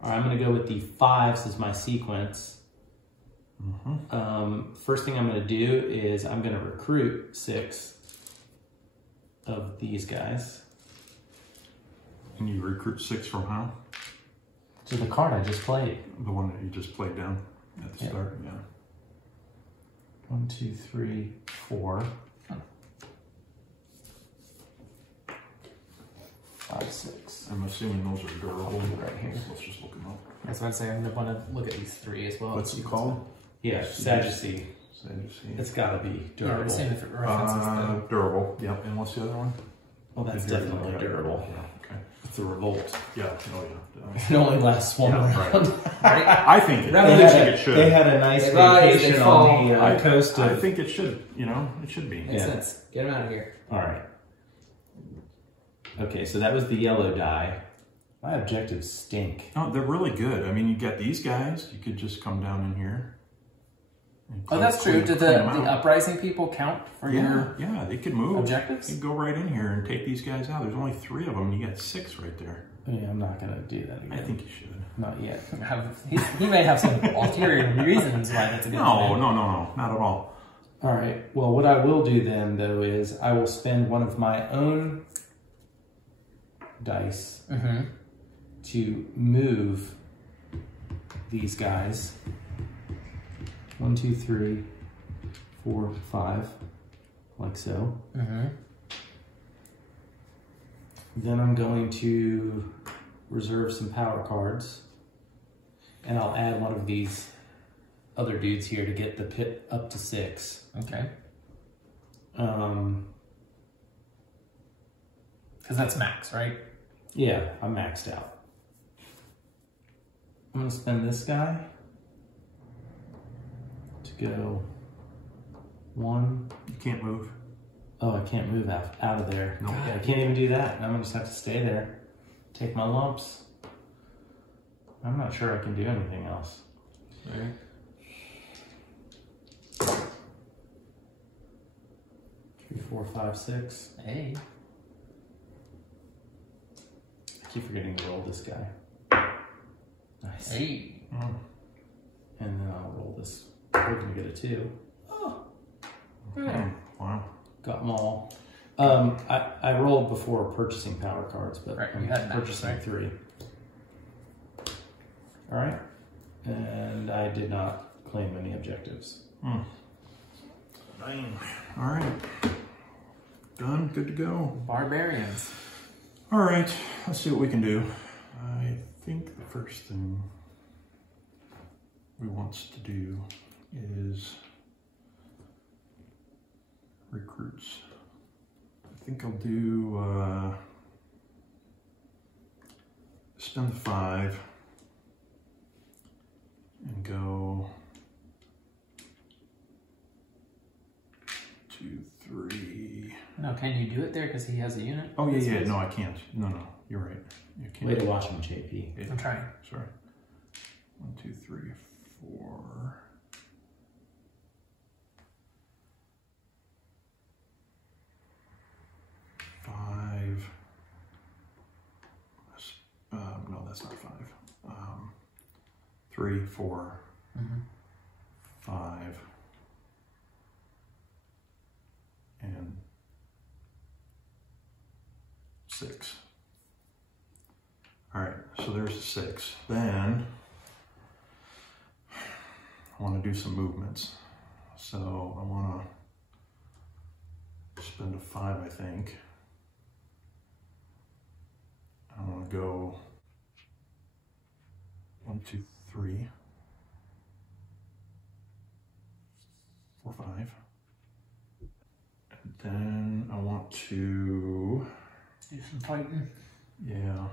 All right, I'm going to go with the 5s as my sequence. First thing I'm going to do is I'm going to recruit 6 of these guys. And you recruit 6 from how? To the card I just played. The one that you just played down at the start, yeah. 1, 2, 3, 4. 5, 6. I'm assuming those are durable. Right here. Let's just look them up. That's what I'm saying. I'm going to want to look at these 3 as well. What's it called? Yeah, Sadducee. Sadducee. It's got to be Yeah, durable. we're seeing if it references the... Durable. Yep. And what's the other one? Well, that's definitely durable. Yeah. Okay. It's a revolt. Yeah. Oh yeah. It only lasts one round. Right? I think it should. They had a nice Right, vacation they on the fall. coast of... I think it should. You know, it should be. Makes sense. Get him out of here. All right. Okay, so that was the yellow die. My objectives stink. Oh, they're really good. I mean, you got these guys. You could just come down in here. Oh, that's true. Did the uprising people count for your Yeah, they could move. objectives? You could go right in here and take these guys out. There's only 3 of them. You got 6 right there. Yeah, I'm not going to do that again. I think you should. Not yet. He may have some ulterior reasons why that's a good No, thing. no, not at all. All right. Well, what I will do then, though, is I will spend one of my own dice to move these guys. 1, 2, 3, 4, 5, like so. Then I'm going to reserve some power cards, and I'll add one of these other dudes here to get the pit up to 6. Okay. Because that's max, right? Yeah, I'm maxed out. I'm gonna spend this guy to go 1. You can't move. Oh, I can't move out of there. No. I can't even do that. I'm gonna just have to stay there. Take my lumps. I'm not sure I can do anything else. Right. 3, 4, 5, 6. Hey. I keep forgetting to roll this guy. Nice. Hey. Oh. And then I'll roll this. We're gonna get a 2. Oh. Wow. Got them all. I rolled before purchasing power cards, but Right, I'm you had purchasing matches, 3. All right. And I did not claim any objectives. Dang. All right. Done. Good to go. Barbarians. All right. Let's see what we can do. I think the first thing we want to do is recruits. I think I'll do spend the 5 and go 2, 3. No, can you do it there because he has a unit? Oh yeah. No, I can't. No, you're right. You can't. Way to watch him, JP. I'm trying. Sorry. 1, 2, 3, 4. 5. No, that's not 5. 3, 4, 5, and 6. All right, so there's the 6. Then I want to do some movements. So I want to spend a 5, I think. I want to go 1, 2, 3, 4, 5. And then I want to Do some fighting. Yeah.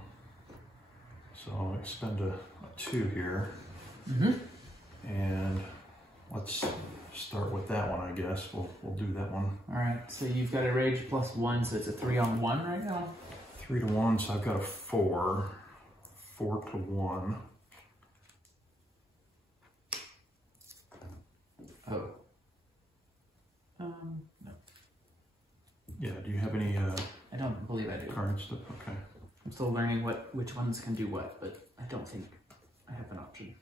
So I spend a 2 here. And let's start with that one, I guess. We'll do that one. All right. So you've got a rage +1, so it's a 3-on-1 right now. 3 to 1, so I've got a 4. 4 to 1. Oh. No. Yeah, do you have any I don't believe I do. card stuff? Okay. I'm still learning which ones can do what, but I don't think I have an option.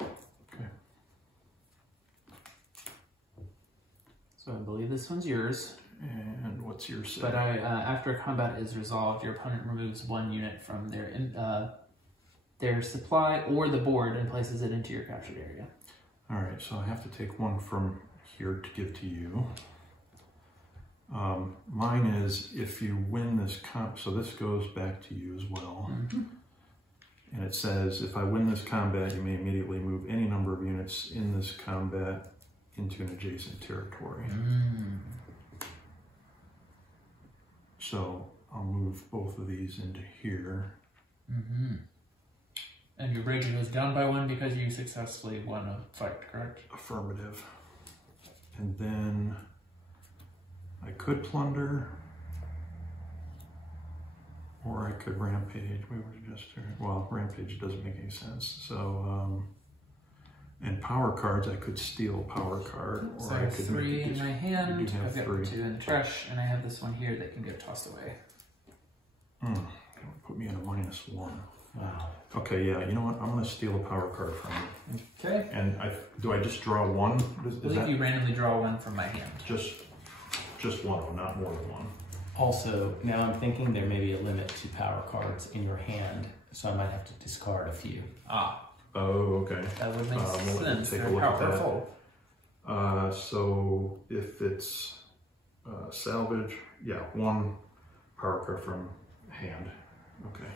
Okay. So I believe this one's yours. And what's your set? But after combat is resolved, your opponent removes 1 unit from their supply or the board and places it into your captured area. All right, so I have to take 1 from here to give to you. Mine is if you win this comp, so this goes back to you as well. And it says, if I win this combat, you may immediately move any number of units in this combat into an adjacent territory. So I'll move both of these into here. And your rage goes down by 1 because you successfully won a fight, correct? Affirmative. And then I could plunder, or I could rampage. We were just, well, rampage doesn't make any sense. So, and power cards, I could steal a power card. Or So I I have could 3 in my hand, have I've got 3. 2 in the trash, and I have this one here that can get tossed away. Put me at a -1. Wow. Okay, yeah, you know what? I'm going to steal a power card from you. Okay. And do I just draw 1? I believe you randomly draw 1 from my hand. Just 1, not more than 1. Also, now I'm thinking there may be a limit to power cards in your hand, so I might have to discard a few. Ah. Oh, okay. That would make We'll sense. take a Very look at that. powerful. So if it's salvage, yeah, 1 power card from hand. Okay.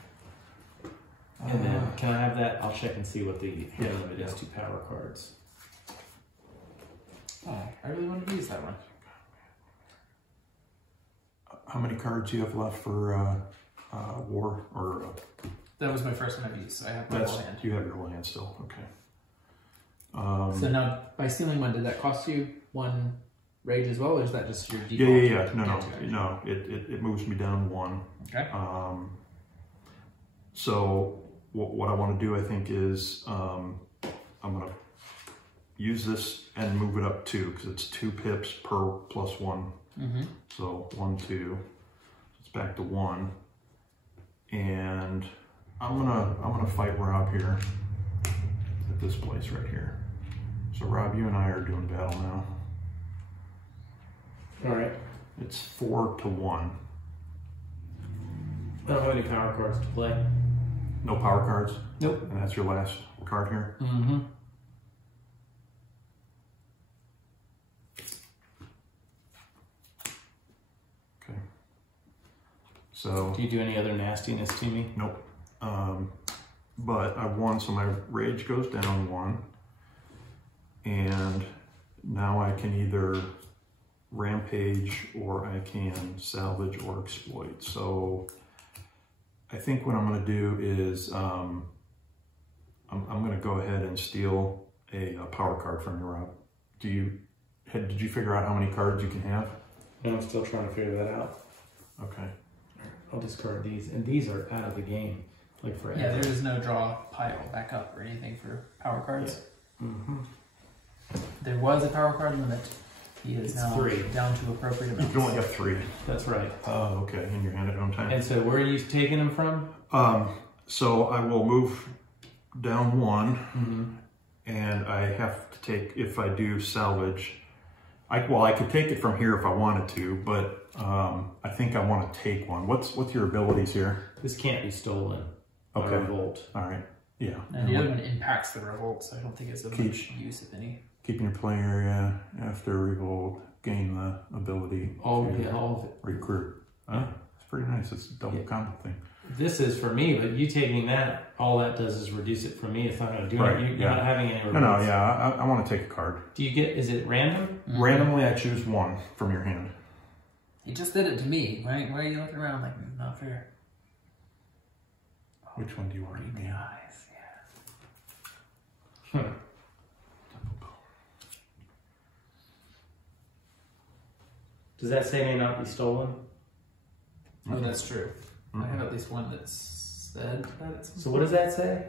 And then, can I have that? I'll check and see what the hand limit is to power cards. Oh, I really wanted to use that one. How many cards do you have left for war? Or That was my first one I've used, so I have my whole hand. you have your whole hand still. Okay. So now, by stealing 1, did that cost you 1 rage as well, or is that just your default? Yeah. No. It moves me down 1. Okay. So what I want to do, I think, is I'm going to use this and move it up 2 because it's 2 pips per +1. So 1, 2. It's back to 1, and I'm gonna fight Rob here at this place right here. So Rob, you and I are doing battle now. All right. It's 4 to 1. I don't have any power cards to play. No power cards? Nope. And that's your last card here? Okay. So... Do you do any other nastiness to me? Nope. But I won, so my rage goes down 1. And now I can either rampage or I can salvage or exploit. So I think what I'm going to do is I'm going to go ahead and steal a power card from you, Rob. Did you figure out how many cards you can have? No, I'm still trying to figure that out. Okay. I'll discard these, and these are out of the game, like forever. Yeah, there is no draw pile back up or anything for power cards. There was a power card limit. He is now 3. down to appropriate You amounts. can only have 3. That's right. Oh, okay. In your hand at home time. And so where are you taking them from? So I will move down 1, and I have to take, if I do salvage, I could take it from here if I wanted to, but I think I want to take 1. What's your abilities here? This can't be stolen. Okay. Revolt. All right. Yeah. And the other one impacts the revolt, so I don't think it's of much use, if any. Keep in your play area after revolt, gain the ability All to of it. recruit. It's pretty nice. It's a double combo thing. This is for me, but you taking that, all that does is reduce it for me. It's not going to do anything. You're not having any revolts. No, yeah. I want to take a card. Do you get, is it random? Randomly, I choose 1 from your hand. He just did it to me. Why are you looking around like not fair? Which one do you want? Read the eyes, yeah. Does that say may not be stolen? Oh, that's true. I have at least one that's said that it's... So what does that say?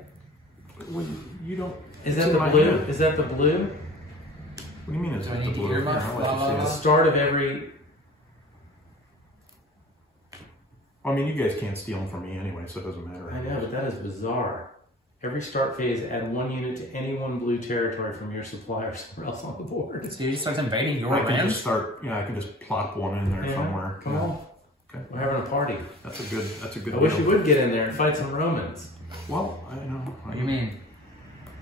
Well, you don't... Is that the blue? Is that the blue? What do you mean it's Do I the need to blue? earmark? Here, I'll let Blah, you blah, see The blah. this. start of every... I mean, you guys can't steal them from me anyway, so it doesn't matter. I know, but that is bizarre. Every start phase, add 1 unit to any 1 blue territory from your supplier somewhere else on the board. So you just start invading your I can land? just start, I can just plop 1 in there somewhere. Come on. Okay. We're having a party. That's a good I wish deal. you would get in there and fight some Romans. Well, I know. What do you mean?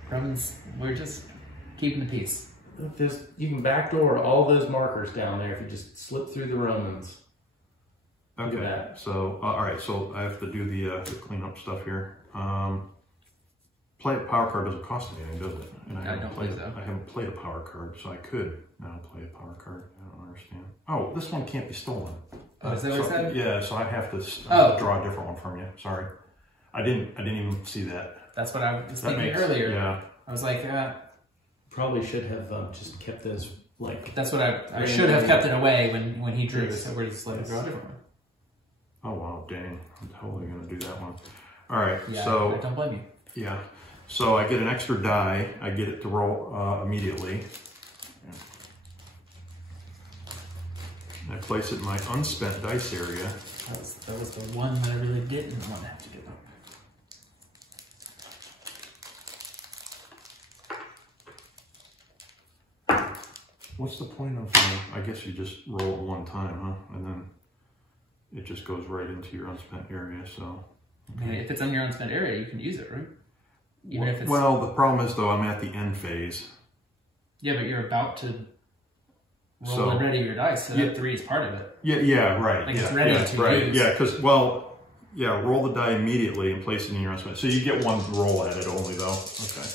Romans, we're just keeping the peace. You can backdoor all those markers down there if you just slip through the Romans. Look at Okay, that. so, all right, so I have to do the cleanup stuff here. Power card doesn't cost anything, does it? And I don't believe so. I haven't played a power card, so I could now play a power card. I don't understand. Oh, this one can't be stolen. Oh, is that what it said? Yeah, so I have to draw a different one from you. Sorry, I didn't even see that. That's what I was thinking earlier. Yeah, I was like, probably should have just kept those like. That's what I should have kept it away when he drew. So we're just like draw a different one. Oh wow, dang! I'm totally gonna do that one. All right, yeah, so I don't blame you. Yeah, so I get an extra die. I get it to roll immediately. And I place it in my unspent dice area. That was the one that I really didn't want to have to give up. What's the point of? I guess you just roll it one time, huh? And then it just goes right into your unspent area. So. Okay. If it's on your unspent area, you can use it, right? Even if it's... Well, the problem is though, I'm at the end phase. Yeah, but you're about to roll and ready your dice, so that 3 is part of it. Yeah, right. Like yeah, it's ready to use. Yeah, because, roll the die immediately and place it in your unspent. So you get one roll at it only though. Okay.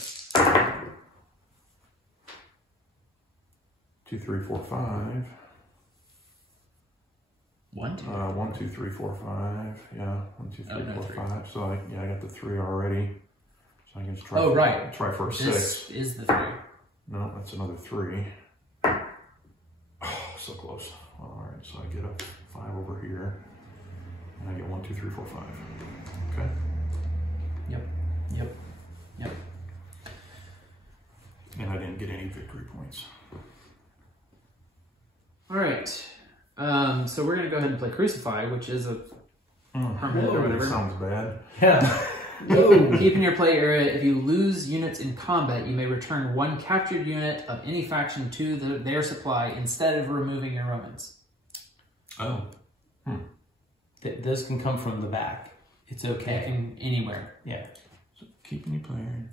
2, 3, 4, 5. 1, 2. 1, 2, 3, 4, 5. Yeah, 1, 2, 3, 4, 5. So I got the 3 already. So I can just try. Try for a 6. This is the 3. No, that's another 3. Oh, so close. All right, so I get a 5 over here, and I get 1, 2, 3, 4, 5. Okay. Yep. And I didn't get any victory points. All right. So we're gonna go ahead and play Crucify, which is a permanent or whatever. That sounds bad. Yeah. Keep in your play area. If you lose units in combat, you may return 1 captured unit of any faction to their supply instead of removing your Romans. Oh. Those can come from the back. It's okay. Anywhere. Yeah. So keep in your play area.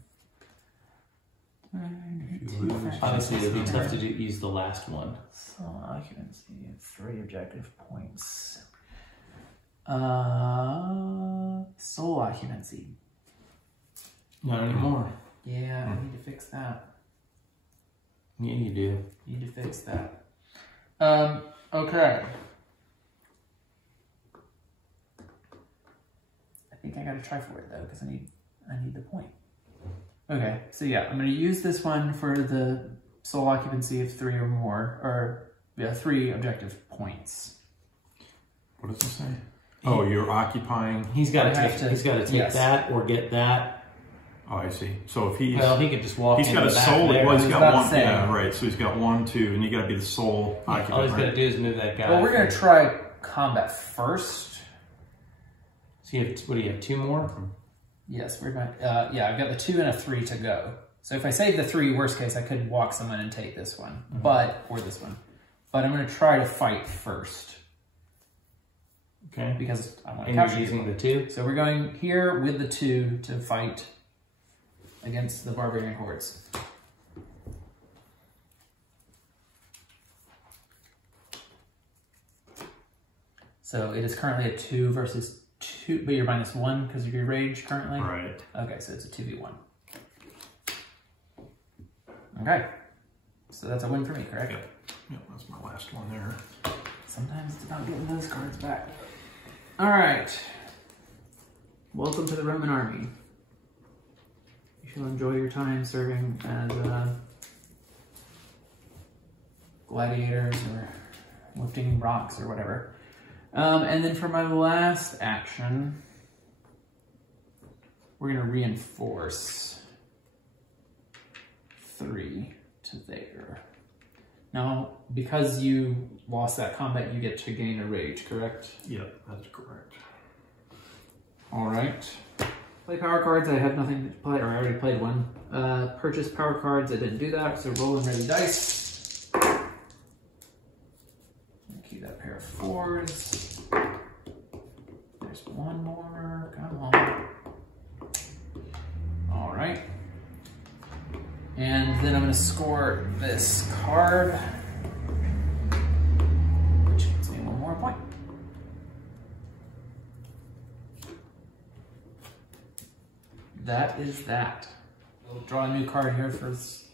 Obviously, it'd be tough to use the last one. So occupancy, 3 objective points. Soul occupancy. Not anymore. Yeah, I need to fix that. Yeah, you do. Need to fix that. Okay. I think I gotta try for it though, because I need the point. Okay, so yeah, I'm gonna use this one for the soul occupancy of 3 or more, or 3 objective points. What does it say? Oh, you're occupying. He's got to take that or get that. Oh, I see. So if he's he could just walk. He's got a soul. Well, he's got 1. Yeah, right. So he's got 1, 2, and you got to be the soul occupant. All he's got to do is move that guy. Well, we're gonna try combat first. So you have, what do you have? 2 more? Yes, we're going. Yeah, I've got the 2 and a 3 to go. So if I save the 3, worst case, I could walk someone and take this one, or this one. But I'm going to try to fight first. Okay. Because I want to capture. And you're using the 2. So we're going here with the 2 to fight against the barbarian hordes. So it is currently a 2 versus 2, but you're -1 because of your rage currently? Right. Okay, so it's a 2v1. Okay. So that's a win for me, correct? Yep. Yep, that's my last one there. Sometimes it's about getting those cards back. All right. Welcome to the Roman army. You shall enjoy your time serving as gladiators or lifting rocks or whatever. And then for my last action, we're going to reinforce 3 to there. Now, because you lost that combat, you get to gain a rage, correct? Yep, that's correct. All right. Play power cards. I have nothing to play, or I already played one. Purchase power cards. I didn't do that, so roll and ready dice. Keep that pair of 4s. There's 1 more. Come on. All right. And then I'm going to score this card, which gives me 1 more point. That is that. We'll draw a new card here first.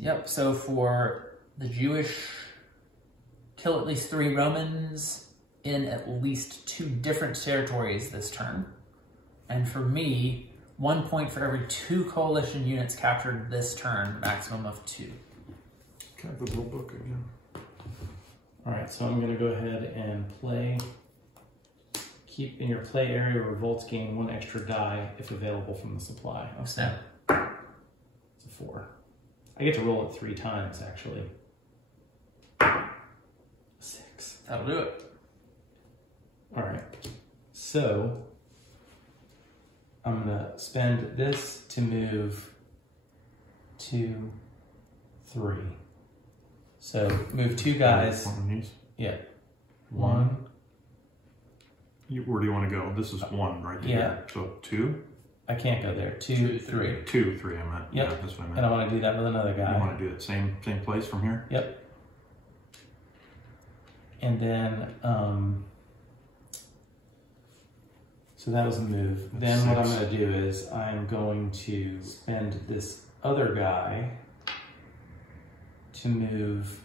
Yep, so for the Jewish, kill at least 3 Romans in at least 2 different territories this turn. And for me, 1 point for every 2 coalition units captured this turn, maximum of 2. Can I have the rule book again? All right, so I'm gonna go ahead and play. Keep in your play area revolts gain 1 extra die if available from the supply. Oh snap. It's a 4. I get to roll it 3 times actually. 6. That'll do it. All right, so I'm gonna spend this to move 2, 3. So move 2 guys. One of these. Yeah. 1. Where do you want to go? This is 1 right there. Yeah. So 2? I can't go there. 2, 3. 2, 3 I meant. Yep. Yeah, that's what I meant. And I want to do that with another guy. You want to do it same place from here? Yep. And then, so that was a move. Then what I'm going to do is I'm going to spend this other guy to move,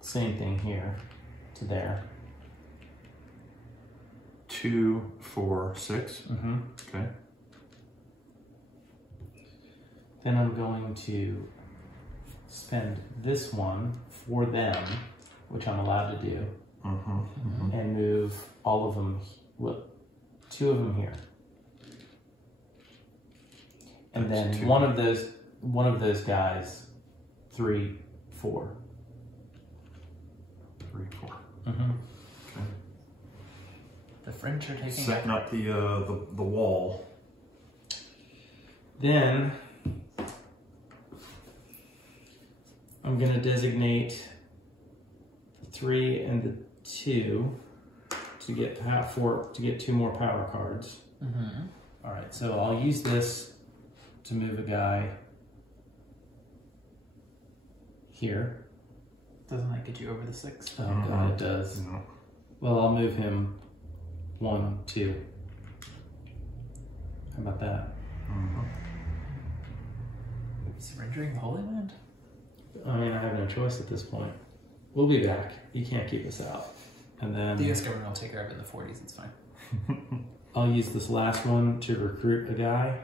same thing here, to there. 2, 4, 6. Mm-hmm. Okay. Then I'm going to spend this one for them, which I'm allowed to do, and move all of them, well, 2 of them here. And That's then 2. one of those guys, 3, 4. 3, 4. Mm-hmm. Okay. The French are taking Setting up the wall. Then I'm going to designate the 3 and the 2 to get 2 more power cards. All right, so I'll use this to move a guy here. Doesn't that get you over the 6? Oh god, it does. No. Well, I'll move him 1, 2. How about that? Surrendering the Holy Land? I mean, I have no choice at this point. We'll be back. You can't keep us out. And then The US government will take care of it in the 40s, it's fine. I'll use this last one to recruit a guy,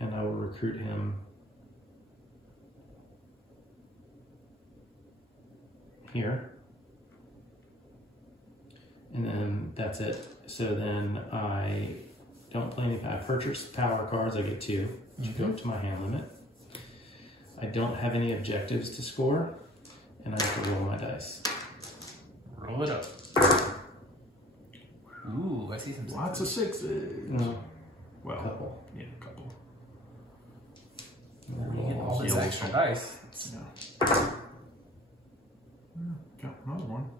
and I will recruit him here. And then that's it. So then I don't play any, I purchase power cards, I get 2, which go up to my hand limit. I don't have any objectives to score, and I have to roll my dice. Roll it up. Ooh, I see some Lots of 6s. No, Well, couple. yeah, a couple. You get all this Yellow extra salt. dice. Yeah. Got another one.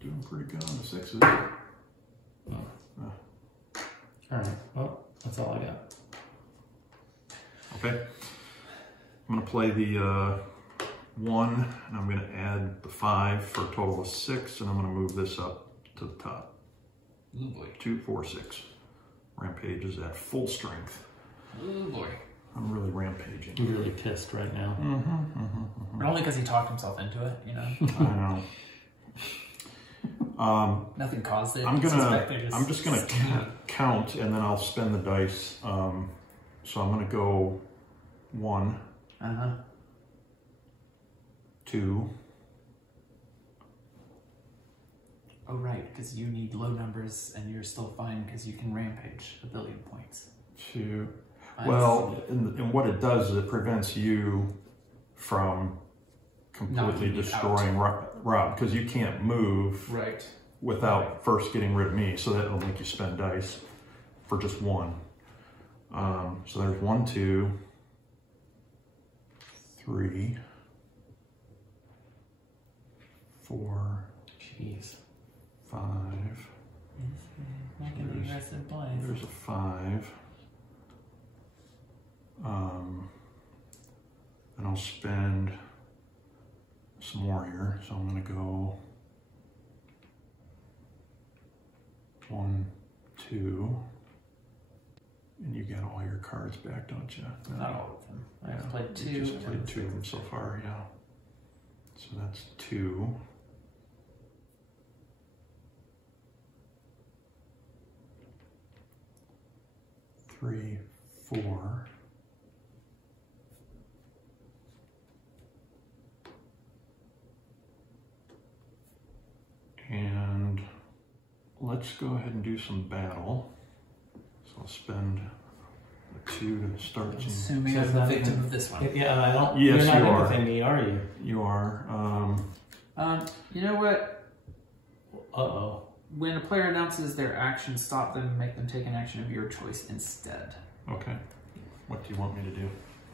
Doing pretty good on the 6s. All right, well, that's all I got. Okay. I'm going to play the 1, and I'm going to add the 5 for a total of 6, and I'm going to move this up to the top. Ooh boy. 2, 4, 6. Rampage is at full strength. Ooh boy. I'm really rampaging. I'm really pissed right now. But only because he talked himself into it, you know? I know. Nothing caused it. I'm just gonna scheme. count, and then I'll spend the dice. So I'm gonna go 1, 2. Oh right, because you need low numbers and you're still fine because you can rampage a billion points. 2. Well, and what it does is it prevents you from completely destroying Rob, because you can't move Right. without first getting rid of me, so that'll make you spend dice for just 1. So there's 1, 2, 3, 4, Jeez. 5. Not gonna be aggressive plays. There's a 5. And I'll spend some more here, so I'm gonna go 1, 2. And you get all your cards back, don't you? No. Not all of them. I've played 2. You just played 2 of them so far, yeah. So that's 2. Three, 4. And let's go ahead and do some battle. So I'll spend a 2 to start some. Assuming I'm the victim of this one. Yeah, I don't. Yes, you're not you are. anything me, are you? You are. You know what? Uh-oh. When a player announces their action, stop them and make them take an action of your choice instead. Okay. What do you want me to do?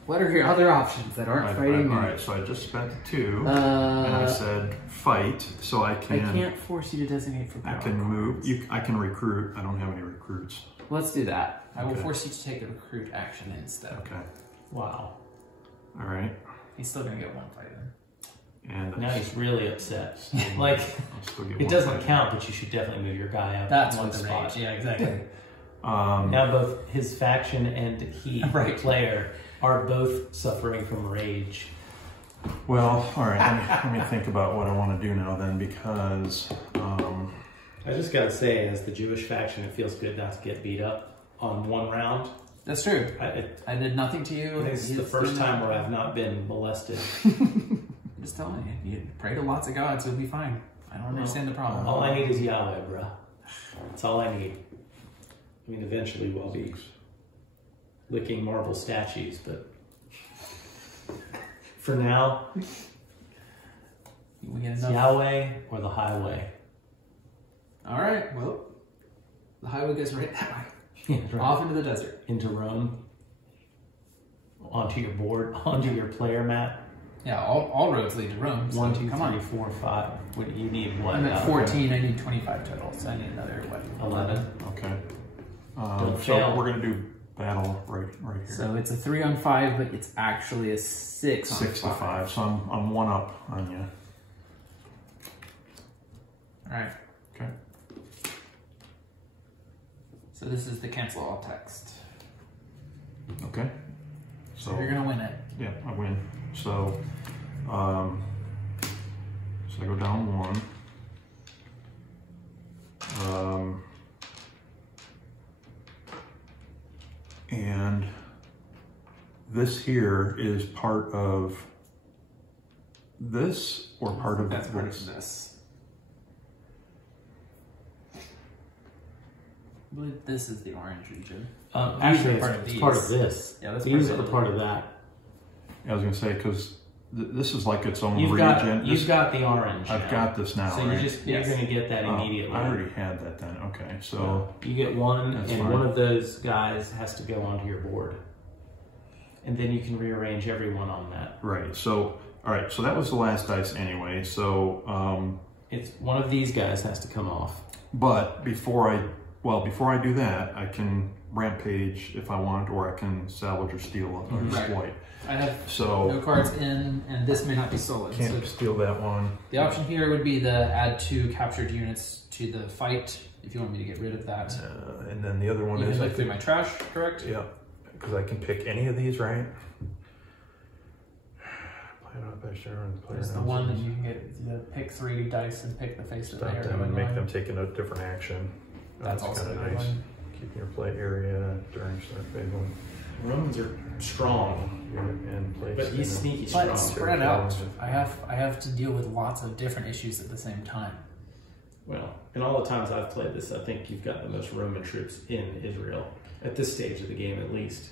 What are your other options that aren't fighting me? Alright, so I just spent 2, and I said fight, so I can... I can't force you to designate for power. I can move. I can recruit. I don't have any recruits. Let's do that. I will Okay. force you to take a recruit action instead. Okay. Wow. Alright. He's still going to get 1 fight in. And Now he's really upset. Like, I'll still get it 1 doesn't fight. count, but you should definitely move your guy out. That's one what's spot. rage. Yeah, exactly. Now both his faction and he, Right. the player, are both suffering from rage. Well, alright, let me think about what I want to do now then, because... I just gotta say, as the Jewish faction, it feels good not to get beat up on 1 round. That's true. I I did nothing to you. think this is the first time where I've not been molested. I'm just telling you. You pray to lots of gods, you'll be fine. I don't understand the problem. All I need is Yahweh, bro. That's all I need. I mean, eventually we'll be licking marble statues, but for now, We get it's enough. Yahweh or the highway. All right. Well, the highway goes right that way. Yeah, right. Off into the desert. Into Rome, onto your board, onto your player map. Yeah, all roads lead to Rome. So 1, 2, come 3, on. 4, 5. What do you need? What? I'm at 14. I need 25 total, so I need another what? 11. Okay. Don't So fail. we're going to do battle right here. So it's a 3 on 5, but it's actually a 6 on 6 to 5, so I'm 1 up on you. All right. Okay. So this is the cancel all text. Okay. So you're gonna win it. Yeah, I win. So, so I go down 1. And this here is part of this or part of That's this? part of this. I believe this is the orange region. Actually, part of it's these. part of this. Yeah, that's These part are of part of that. I was going to say, because this is like its own You've region. got the orange. I've now. got this now, So right? you're going to get that immediately. I already had that then. Okay, so you get 1, That's and fine. one of those guys has to go onto your board, and then you can rearrange everyone on that. right. So all right. So that was the last dice anyway. So It's one of these guys has to come off. but before I do that, I can rampage if I want, or I can salvage or steal or Right. exploit. I have So no cards in, and this may not be stolen. can't So steal that one. the option here would be the add 2 captured units to the fight, if you want me to get rid of that. And then the other one Even is if I clear my trash, correct? yeah, because I can pick any of these, right? Play it out by share and player There's the one that you can get the pick 3 dice and pick the face that they stop are them and going make on. them take a different action. That's also kind a of good nice. one. Keeping your play area during start phase 1. Romans are strong, And place. but he's in sneaky But strong. spread out. I have to deal with lots of different issues at the same time. Well, in all the times I've played this, I think you've got the most Roman troops in Israel at this stage of the game, at least.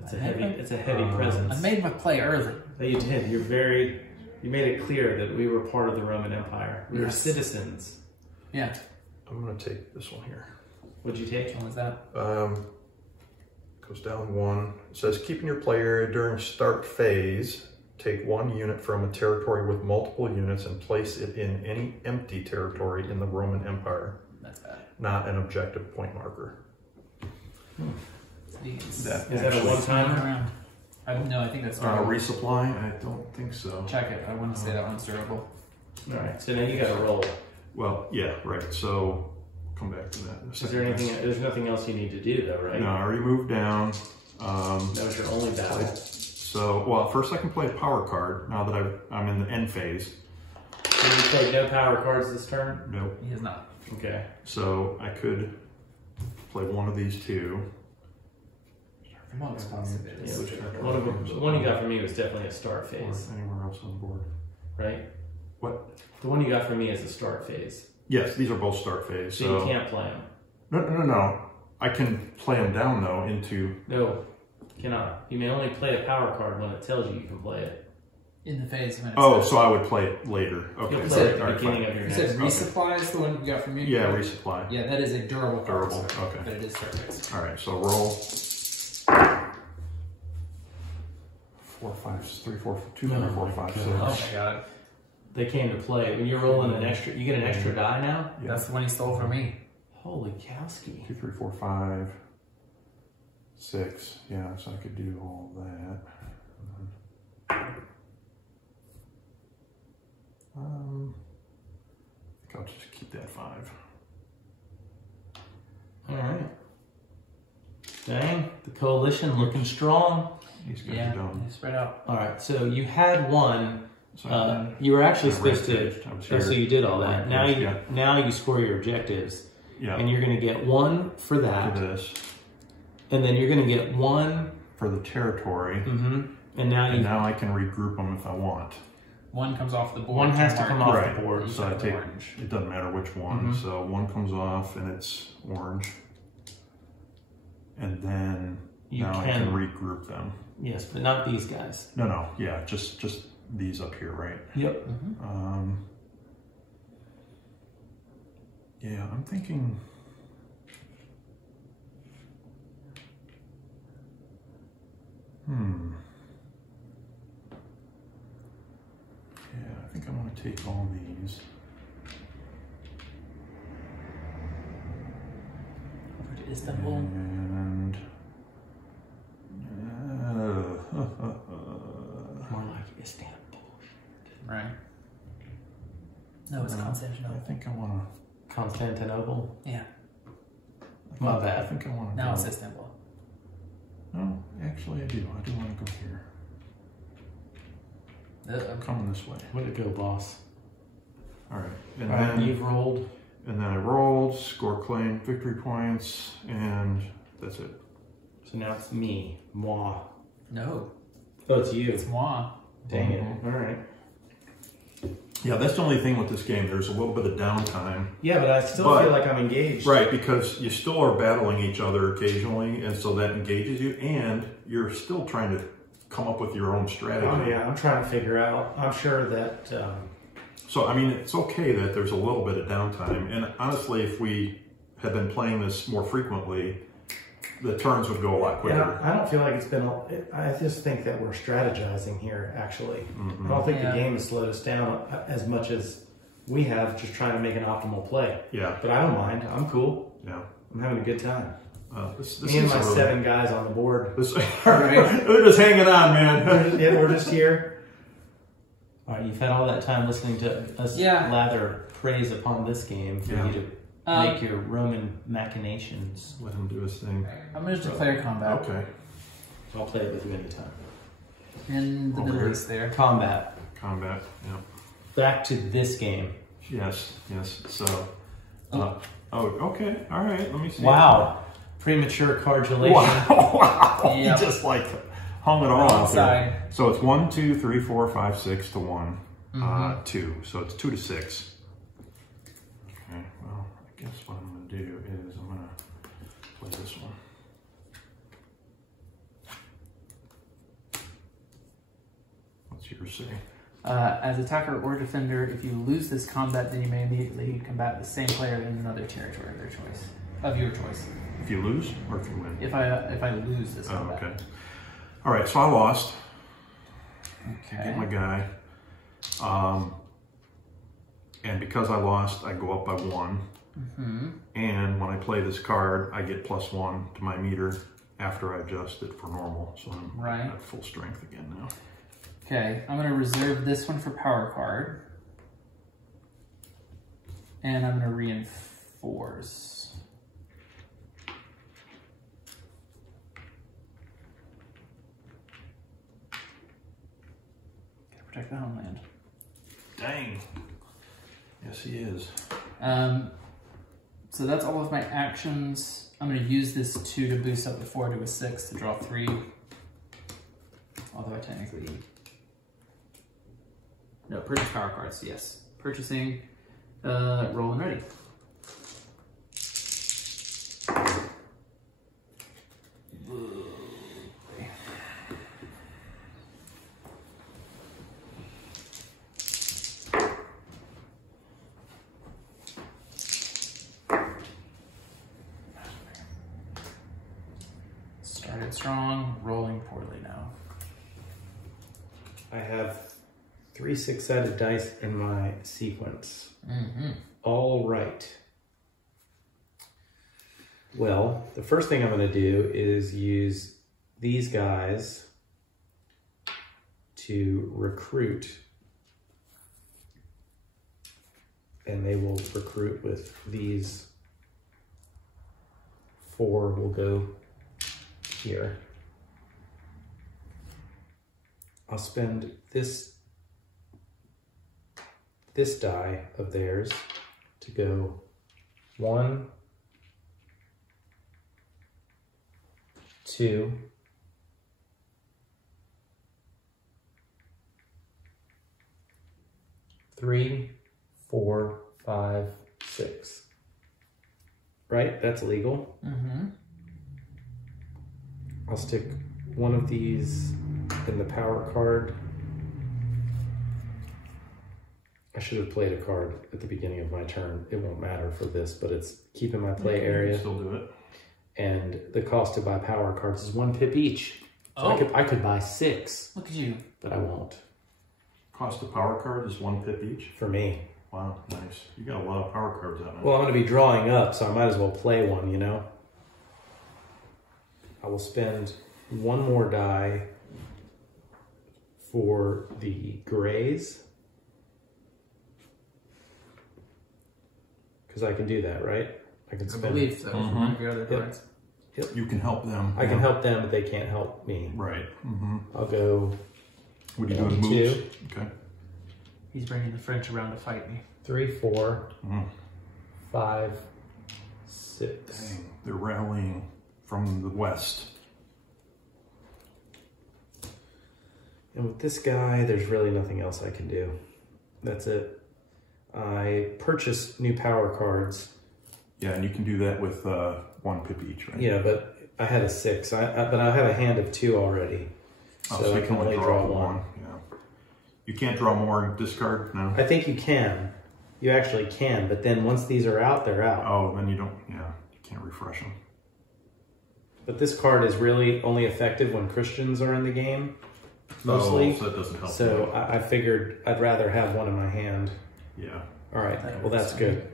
It's a heavy presence. I made my play early. You did. You made it clear that we were part of the Roman Empire. We were Yes. citizens. Yeah. I'm going to take this one here. What'd you Which take? one was that? Goes down 1. It says, keeping your play area during start phase, take 1 unit from a territory with multiple units and place it in any empty territory in the Roman Empire, That's bad. not an objective point marker. These. That Is that a one-timer? No, I think that's durable. Resupply? I don't think so. Check it. I wouldn't say that one's durable. All right. So now you got to roll. Well, yeah, right. So come back to that in a Is second. there anything? There's nothing else you need to do though, right? No, I already moved down. That was your only battle. So, well, first I can play a power card now that I'm in the end phase. So you play no power cards this turn? Nope. He is not. Okay. So I could play one of these two. Amongst possibilities. Yeah, one of them, the one you got from me was definitely a start phase, Or anywhere else on the board. right? What? The one you got from me is a start phase. Yes, these are both start phase. So you can't play them. No. I can play them down though into. No, cannot. You may only play a power card when it tells you you can play it. In the phase when it's Oh, so I would play it later. Okay. You'll play it at the All right, beginning fine. of your You next. said resupply is the one you got from me? Yeah, resupply. Yeah, that is a durable card. Durable, sorry, okay. But it is start phase. All right, so roll. 4, 5, 3, 4, 2, 3, 4, 5, 6. Oh my god. They came to play. When you're rolling an extra, you get an extra die now? Yeah. That's the one he stole from me. Holy cowski. 2, 3, 4, 5, 6. Yeah, so I could do all that. I think I'll just keep that 5. All right. Dang, the coalition looking strong. These guys Yeah, are done. spread out. All right, so you had one. So You were actually I supposed to. rampaged. I was Oh, here. so you did all that. I Now rampaged, you yeah. now you score your objectives, Yeah, and you're going to get 1 for that, for this, and then you're going to get 1. for the territory, And now you and now I can regroup them if I want. One comes off the board. one has to mark. come off Right. the board. So I take, orange. it doesn't matter which one, so one comes off and it's orange. And then You now I can- can regroup them. Yes, but not these guys. No, yeah, just these up here, right? Yep. Yeah, I'm thinking. Yeah, I think I want to take all these. Over to Istanbul. And More like Istanbul. Right. No, it's I Constantinople. think I want Constantinople. Yeah. to. My I bad. think I want to. Now go. it's Istanbul. No, actually, I do. I do want to go here. I'm coming this way. Way to go, boss. All right, and All right, then you've rolled. and then I rolled, score claim, victory points, and that's it. So now it's me. Moi. No, Oh, it's you. it's moi. Dang it. All right. Yeah, that's the only thing with this game. There's a little bit of downtime. Yeah, but I still But- feel like I'm engaged. Right, because you still are battling each other occasionally, and so that engages you, and you're still trying to come up with your own strategy. Oh, yeah, I'm trying to figure out. I'm sure that. So, I mean, it's okay that there's a little bit of downtime, and honestly, if we had been playing this more frequently, the turns would go a lot quicker. Yeah, I don't feel like it's been. I just think that we're strategizing here. Actually, I don't think Yeah. the game has slowed us down as much as we have, just trying to make an optimal play. Yeah, But I don't mind. I'm cool. yeah. I'm having a good time. This Me and is my a really- 7 guys on the board. This, they're just hanging on, man. We're just here. All right, you've had all that time listening to us lather praise upon this game for you to make your Roman machinations. Let him do his thing. I'm going to declare combat Okay. I'll play it with you anytime. in the Middle Okay. East there. Combat. Combat. Yeah. Back to this game. Yes. So. Okay. All right. Let me see. Wow. Premature cardulation. Wow. Yep. He just like hung it all Wrong out there. side. So it's 1, 2, 3, 4, 5, 6 to 1. 2. So it's 2 to 6. Okay. Well, I guess what I'm going to do is I'm going to play this one. What's yours say? As attacker or defender, if you lose this combat, then you may immediately combat the same player in another territory of your choice. If you lose or if you win? If I lose this Oh, combat. okay. All right. So I lost. Okay. Get my guy. And because I lost, I go up by 1. And when I play this card, I get +1 to my meter after I adjust it for normal. So I'm at full strength again now. Okay, I'm going to reserve this one for power card. And I'm going to 4s. Gotta protect the homeland. Dang. Yes, he is. So that's all of my actions. I'm going to use this 2 to boost up the 4 to a 6 to draw 3. Although I technically... No, purchase power cards, yes. Purchasing, roll and ready. Started strong, rolling poorly now. I have 3 6-sided dice in my sequence. Mm-hmm. All right. Well, the first thing I'm going to do is use these guys to recruit. And they will recruit with these 4 will go here. I'll spend this die of theirs to go 1, 2, 3, 4, 5, 6. Right? That's legal. Mm-hmm. I'll stick one of these in the power card. I should have played a card at the beginning of my turn. It won't matter for this, but it's keeping my play area. Still do it. And the cost to buy power cards is 1 pip each. So Oh. I could buy 6, Look at you. but I won't. Cost of power card is 1 pip each. For me. Wow, nice. You got a lot of power cards out now. Well, I'm going to be drawing up, so I might as well play one, you know? I will spend 1 more die for the grays. Because I can do that, right? I can I spend. believe so. Mhm. One of your other Yep. cards. You can help them. I can help them, but they can't help me. Right. Mm-hmm. I'll go What do you Down do with to moves? 2. Okay. He's bringing the French around to fight me. 3, 4, Mm. 5, 6. Dang, they're rallying from the west. And with this guy, there's really nothing else I can do. That's it. I purchase new power cards. Yeah, and you can do that with 1 pip each, right? Yeah, but I had a 6. But I have a hand of 2 already. Oh, So I can only draw 1. Yeah. You can't draw more and discard? No? I think you can. You actually can, but then once these are out, they're out. Oh, then you don't, yeah, you can't refresh them. But this card is really only effective when Christians are in the game, mostly. Oh, so that doesn't help. So I figured I'd rather have one in my hand. Yeah. All right, That well that's works. good.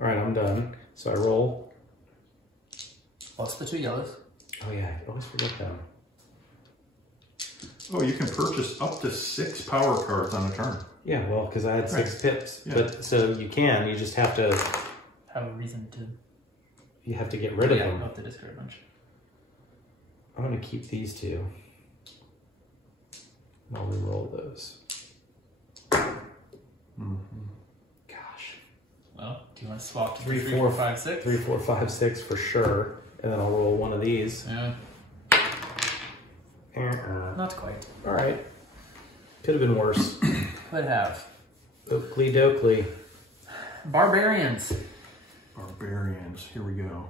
All right, I'm done. So I roll. Plus the 2 yellows. Oh yeah, I always forget them. Oh, you can purchase up to 6 power cards on a turn. Yeah, well, because I had 6 pips. Yeah. But so you can, you just have to, Have a reason to. you have to get rid of Yeah, them. I'll have to discard a bunch. I'm gonna keep these 2. And I'll re-roll those. Mm-hmm. Gosh. Well, do you want to swap to 3, 3, 4, 5, 6? 3, 4, 5, 6 for sure. And then I'll roll one of these. Yeah, Uh-uh. not quite. All right. Could have been worse. Could have. Oakley dokley. Barbarians. Barbarians, here we go.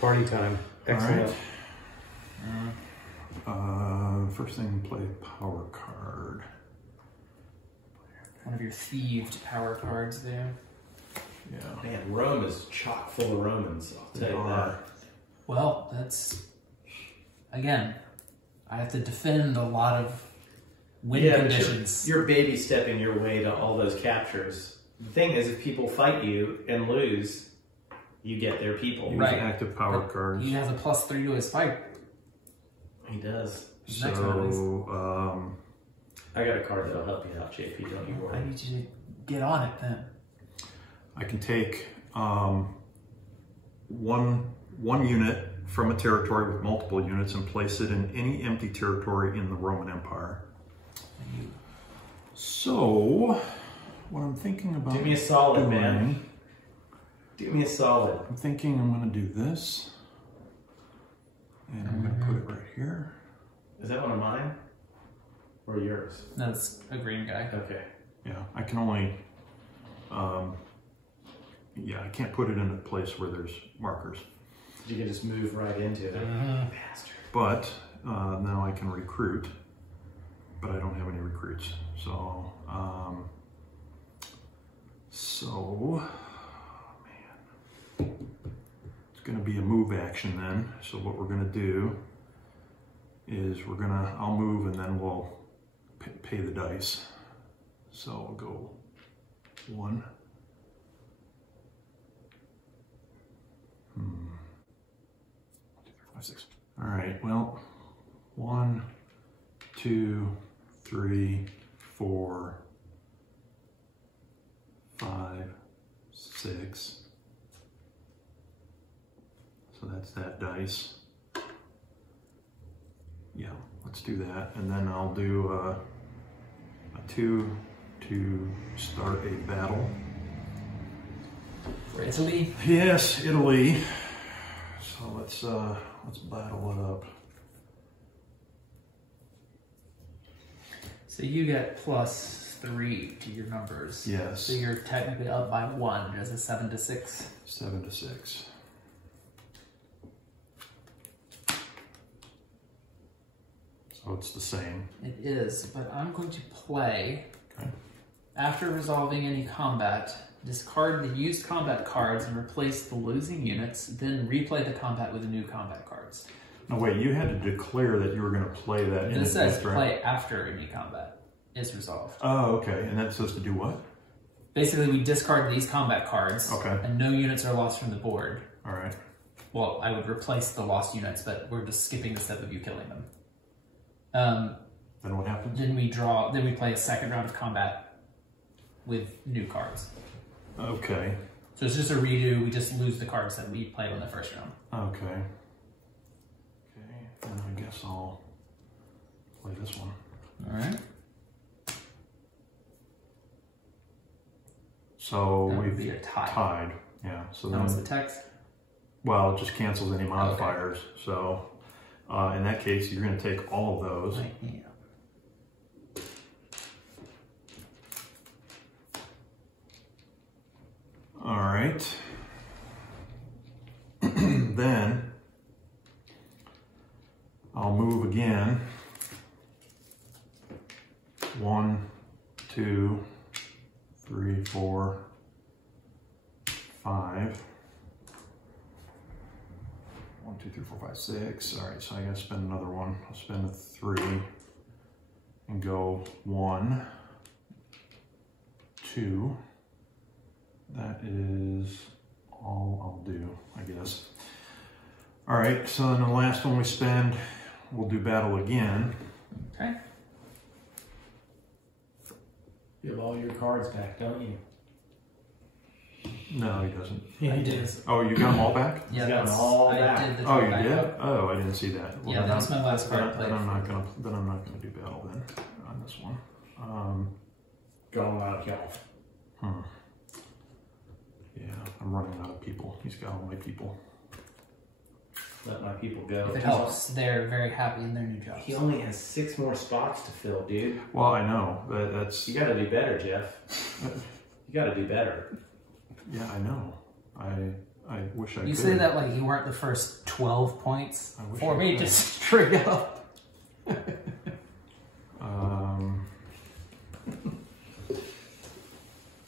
Party time. Excellent. All right. First thing, play a power card. One of your thieved power cards there. Yeah. Man, Rome is chock full of Romans. I'll tell you that. Well, that's... Again, I have to defend a lot of win But conditions. you're baby stepping your way to all those captures. The thing is, if people fight you and lose, you get their people. Use Right. active power But cards. He has a +3 to his fight. He does. Next one is- So, I got a card that'll help you out, JP. Don't you I worry. need you to get on it then. I can take one unit from a territory with multiple units and place it in any empty territory in the Roman Empire. So, what I'm thinking about... Do me a solid, man. Do me a solid. I'm thinking I'm going to do this. And I'm going to put it right here. Is that one of mine? Or yours? That's a green guy. Okay. Yeah, I can only... yeah, I can't put it in a place where there's markers. You can just move right into it. Bastard. But now I can recruit, but I don't have any recruits. So, man, it's going to be a move action then. So what we're going to do is I'll move and then we'll pay the dice. So I'll go 1. 5, 6. All right, well, 1, 2, 3, 4, 5, 6. So that's that dice. Yeah, let's do that. And then I'll do a 2 to start a battle. For Italy? Yes, Italy. So let's battle it up. So you get +3 to your numbers. Yes. So you're technically up by 1 as a 7 to 6. 7 to 6. So it's the same. It is, but I'm going to play, Okay. after resolving any combat, discard the used combat cards and replace the losing units, then replay the combat with the new combat cards. No, wait, you had to declare that you were going to play that in This says advance, right? play after any combat is resolved. Oh, okay. And that's supposed to do what? Basically, we discard these combat cards, Okay. and no units are lost from the board. All right. Well, I would replace the lost units, but we're just skipping the step of you killing them. Then what happens? Then we play a second round of combat with new cards. Okay. So it's just a redo, we just lose the cards that we played on the first round. Okay. Okay, and I guess I'll play this one. All right. So That would we've be a tie. tied. Yeah. So That was the then, text. well, it just cancels any modifiers. So in that case, you're going to take all of those. Right, yeah. All right. Then I'll move again. 1, 2, 3, 4, 5. 1, 2, 3, 4, 5, 6. All right, so I gotta spend another one. I'll spend a 3 and go 1, 2. That is all I'll do, I guess. All right, so then the last one we spend, we'll do battle again. Okay. You have all your cards back, don't you? No, he doesn't. Yeah, I did. Oh, you got them all back? Yeah, got that's, all I back. did the Oh, you drawback. did? Oh, I didn't see that. Well, Yeah, then that's I'm- my last card played. Then I'm not gonna do battle then on this one. Going out of health. Yeah, I'm running out of people. He's got all my people. Let my people go. If it helps, they're very happy in their new jobs. He only has 6 more spots to fill, dude. Well, I know, but that's... You gotta do better, Jeff. You gotta do better. Yeah, I know. I wish I could. You say that like you weren't the first 12 points. I wish For I me, could. just straight up.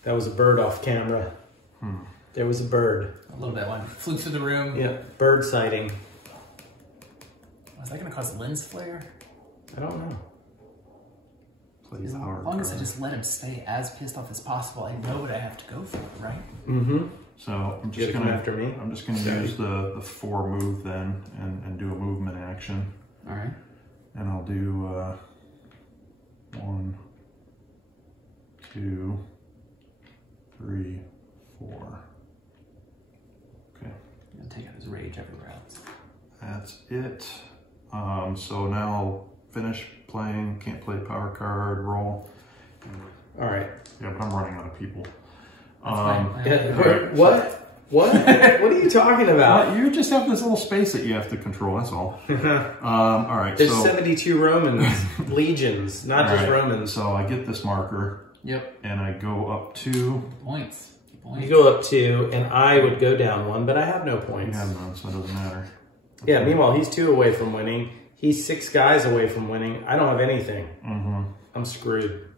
That was a bird off camera. There was a bird. A little bit. One flew through the room. Yeah, bird sighting. Was that going to cause lens flare? I don't know. Play As power long as I card. just let him stay as pissed off as possible, I know what I have to go for, right? Mm-hmm. So I'm You just gotta come gonna after me. I'm just gonna Sorry. use the 4 move then and do a movement action. All right. And I'll do 1, 2, 3, 4. take out his rage everywhere else. That's it. So now I'll finish playing, can't play power card, roll. All right. Yeah, but I'm running out of people. Yeah, what? What? What are you talking about? You just have this little space that you have to control, that's all. All right. There's 72 Romans, legions, not just Romans. So I get this marker. Yep. And I go up 2. Points. You go up 2, and I would go down 1, but I have no points. You have none, so it doesn't matter. Yeah, meanwhile, he's 2 away from winning. He's 6 guys away from winning. I don't have anything. I'm screwed.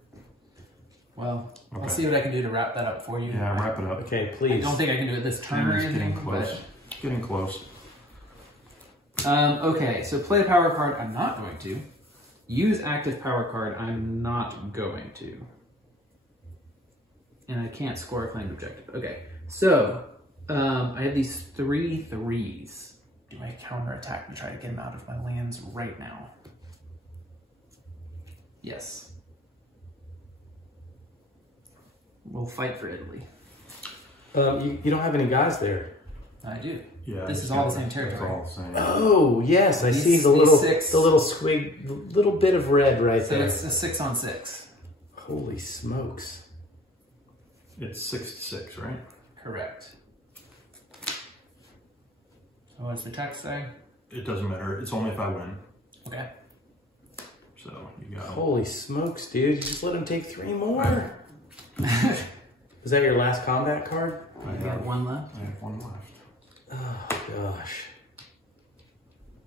Well, I'll see what I can do to wrap that up for you. Yeah, wrap it up. Okay, please. I don't think I can do it this turn or anything. Getting close. But... Getting close. Okay, so play a power card, I'm not going to. Use active power card, I'm not going to. And I can't score a claimed objective. Okay, so I have these 3 3s. Do I counterattack to try to get him out of my lands right now? Yes. We'll fight for Italy. You don't have any guys there. I do. Yeah, this is all the same territory. All the same. Oh yes, I see the little squig, little bit of red right there. So it's a 6 on 6. Holy smokes! It's 6-6, right? Correct. So what's the text say? It doesn't matter. It's only if I win. Okay. So you got. Holy smokes, dude! You just let him take 3 more. Is that your last combat card? I got 1 left. I have 1 left. Oh gosh.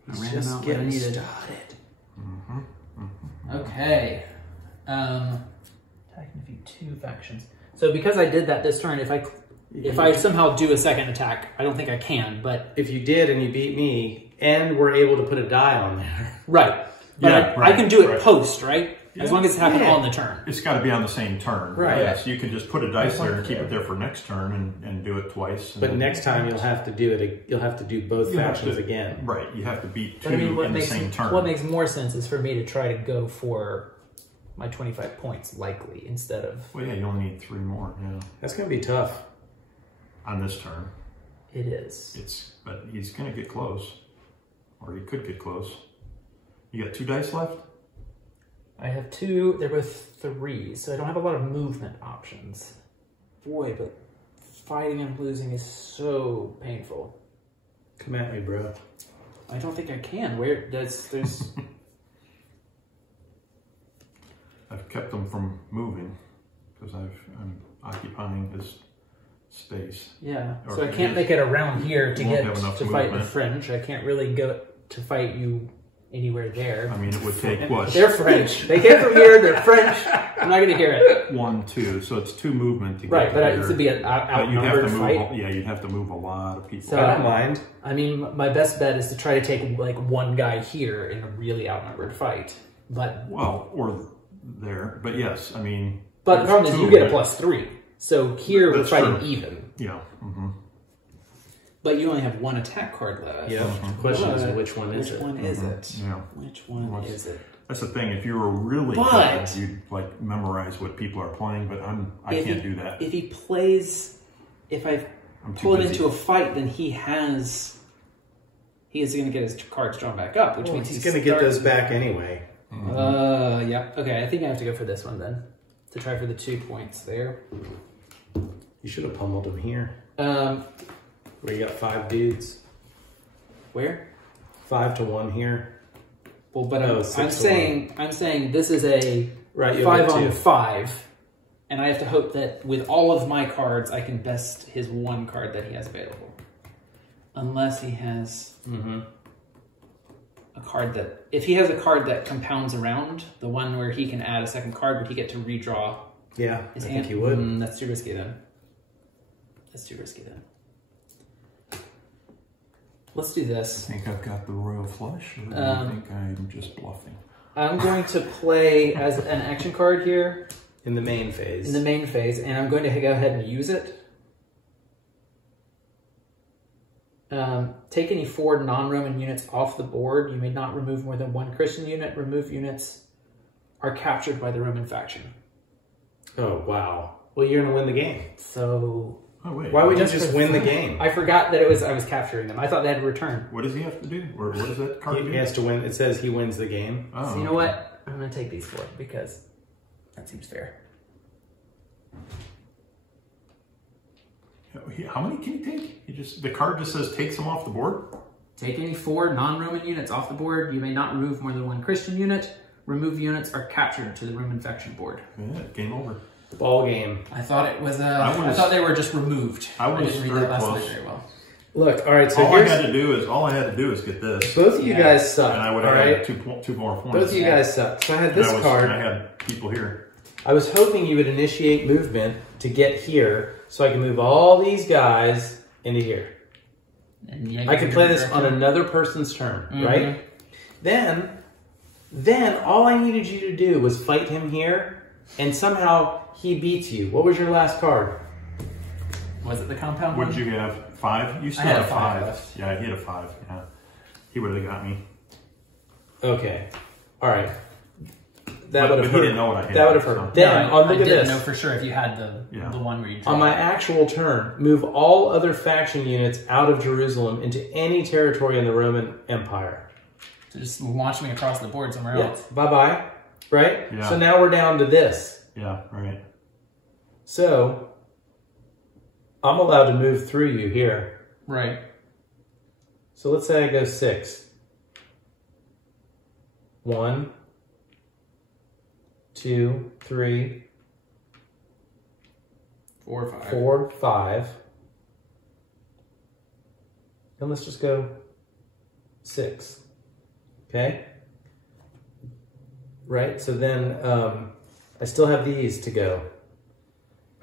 I He's ran just out what I getting needed. started. Okay. Attacking defeat 2 factions. So because I did that this turn, if I somehow do a second attack, I don't think I can, but If you did and you beat me, and were able to put a die on there. right. But Yeah, I can do it right. post, right? As long as it happened on the turn. It's got to be on the same turn. Right. Yes, you can just put a dice there and keep it there for next turn and do it twice. But next time you'll have to do it. You'll have to do both factions again. Right. You have to beat 2 But I mean, in the same turn. what makes more sense is for me to try to go for my 25 points, likely, instead of... Well, yeah, you only need 3 more. Yeah. That's gonna be tough. On this turn. It is. But he's going to get close. Or he could get close. You got 2 dice left? I have 2, they're both 3s, so I don't have a lot of movement options. Boy, but fighting and losing is so painful. Come at me, bro. I don't think I can. There's... I've kept him from moving because I'm occupying his space. Yeah, Or so I can't make it around here to won't get have enough to fight the movement. French. I can't really go to fight you anywhere there. I mean, it would take what? They're French. They came from here, they're French. I'm not going to hear it. 1, 2. So it's 2 movement to get Right, but there. it would be an But you'd have outnumbered to move. fight. Yeah, you'd have to move a lot of people. So- I don't mind. I mean, my best bet is to try to take like 1 guy here in a really outnumbered fight. But or there. But yes, I mean. the problem is there's you 2 get a of it. +3. So here we're That's fighting true. even. Yeah. But you only have 1 attack card left. Yeah. The question is, which one is Which it? one is it? Yeah. Which one is it? That's the thing. If you were really But- good, you'd like memorize what people are playing. But I can't do that. If he plays, if I I'm too pull him busy. into a fight, then he is going to get his cards drawn back up, which means He's gonna get those back anyway. Yeah. Okay, I think I have to go for this one then, to try for the 2 points there. You should have pummeled him here, Um, where you got 5 dudes. where? 5 to 1 here. Well, but No, I'm 6 to saying this is a Right, you'll 5 get on 2. 5, and I have to hope that with all of my cards, I can best his 1 card that he has available, unless he has a card that, if he has a card that compounds around, the one where he can add a second card, would he get to redraw Yeah, his I hand? think you would. That's too risky then. That's too risky then. Let's do this. I think I've got the royal flush, or do you think I'm just bluffing? I'm going to play as an action card here In the main phase. in the main phase, and I'm going to go ahead and use it. Take any 4 non-Roman units off the board. You may not remove more than 1 Christian unit. Remove units are captured by the Roman faction. Oh, wow. Well, you're going to win the game. So Oh, wait. Why would you Just just for win the fun. game? I forgot that I was capturing them. I thought they had to return. What does he have to do? Or what does that card do? He has to win. It says he wins the game. Oh, So you know what? I'm going to take these 4 because that seems fair. How many can he take? The card just says takes them off the board? Take any 4 non-Roman units off the board. You may not remove more than 1 Christian unit. Removed units are captured to the Roman faction board. Yeah, game over. Ball game. I thought it was I thought they were just removed. I didn't read very that last close. bit very well. Look, all right. So all I here's had to do is get this. both of you Yeah. guys suck. And I would all have right. had two more points. Both of you guys suck. So I had this And card. I had people here. I was hoping you would initiate movement to get here, so I can move all these guys into here. And yeah, I could play this on another person's turn, right? Then all I needed you to do was fight him here, and somehow he beats you. What was your last card? Was it the compound Would one? you have 5? You still I had have a 5 5. left. Yeah, he had a 5. Yeah, he would have got me. Okay, all right. That But would have he hurt. didn't know what I had, That would have so. hurt. Then No, look I at didn't this. know for sure if you had the one where you On my actual turn, move all other faction units out of Jerusalem into any territory in the Roman Empire. to just launch me across the board somewhere Yeah. else. Bye-bye. Right? Yeah. So now we're down to this. Yeah, right. So I'm allowed to move through you here. Right. So let's say I go 6. 1, 2, 3, 4 or 5. 4, 5. And let's just go 6. Okay? Right? So then I still have these to go.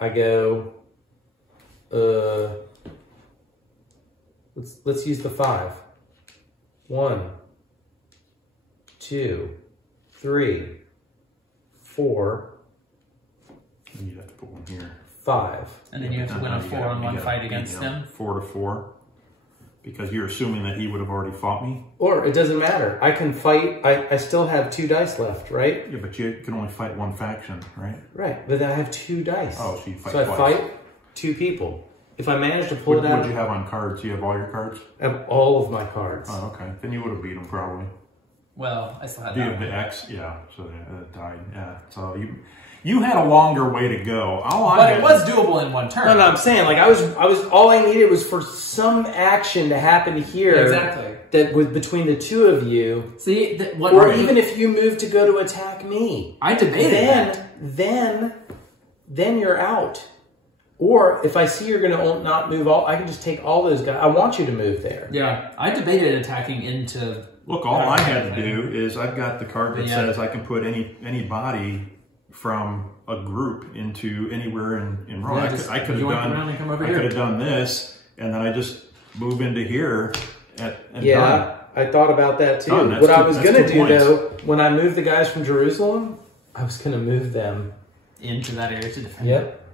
I go, let's use the 5. 1, 2, 3, 4, And you'd have to put one here. 5. And then you have to win a 4-on-1 fight against him. 4 to 4. Because you're assuming that he would have already fought me. Or it doesn't matter. I can fight. I still have 2 dice left, right? Yeah, but you can only fight one faction, right? Right. But then I have 2 dice. Oh, so you fight So I twice. fight 2 people. If I manage to pull What it out, would you have on cards? You have all your cards? I have all of my cards. Oh, okay. Then you would have beat him probably. Well, I still had Do you that have one. the X? Yeah. So that died. Yeah. So you had a longer way to go. But it was doable in one turn. No, I'm saying like I was all I needed was for some action to happen here. Exactly. That was between the 2 of you. See, Or even if you move to go to attack me. I debated that. Then you're out. Or if I see you're going to not move all, I can just take all those guys. I want you to move there. Yeah, I debated attacking into. Look, all I had to do is I've got the card that Yeah. says I can put any body from a group into anywhere in Rome. Yeah, just I could have yoink done. around and come over I here. could have done this, and then I just move into here. And Yeah, done. I thought about that too. Done. That's What I two- was that's going to 2 do points. though, when I moved the guys from Jerusalem, I was going to move them. Into that area to defend. Yep.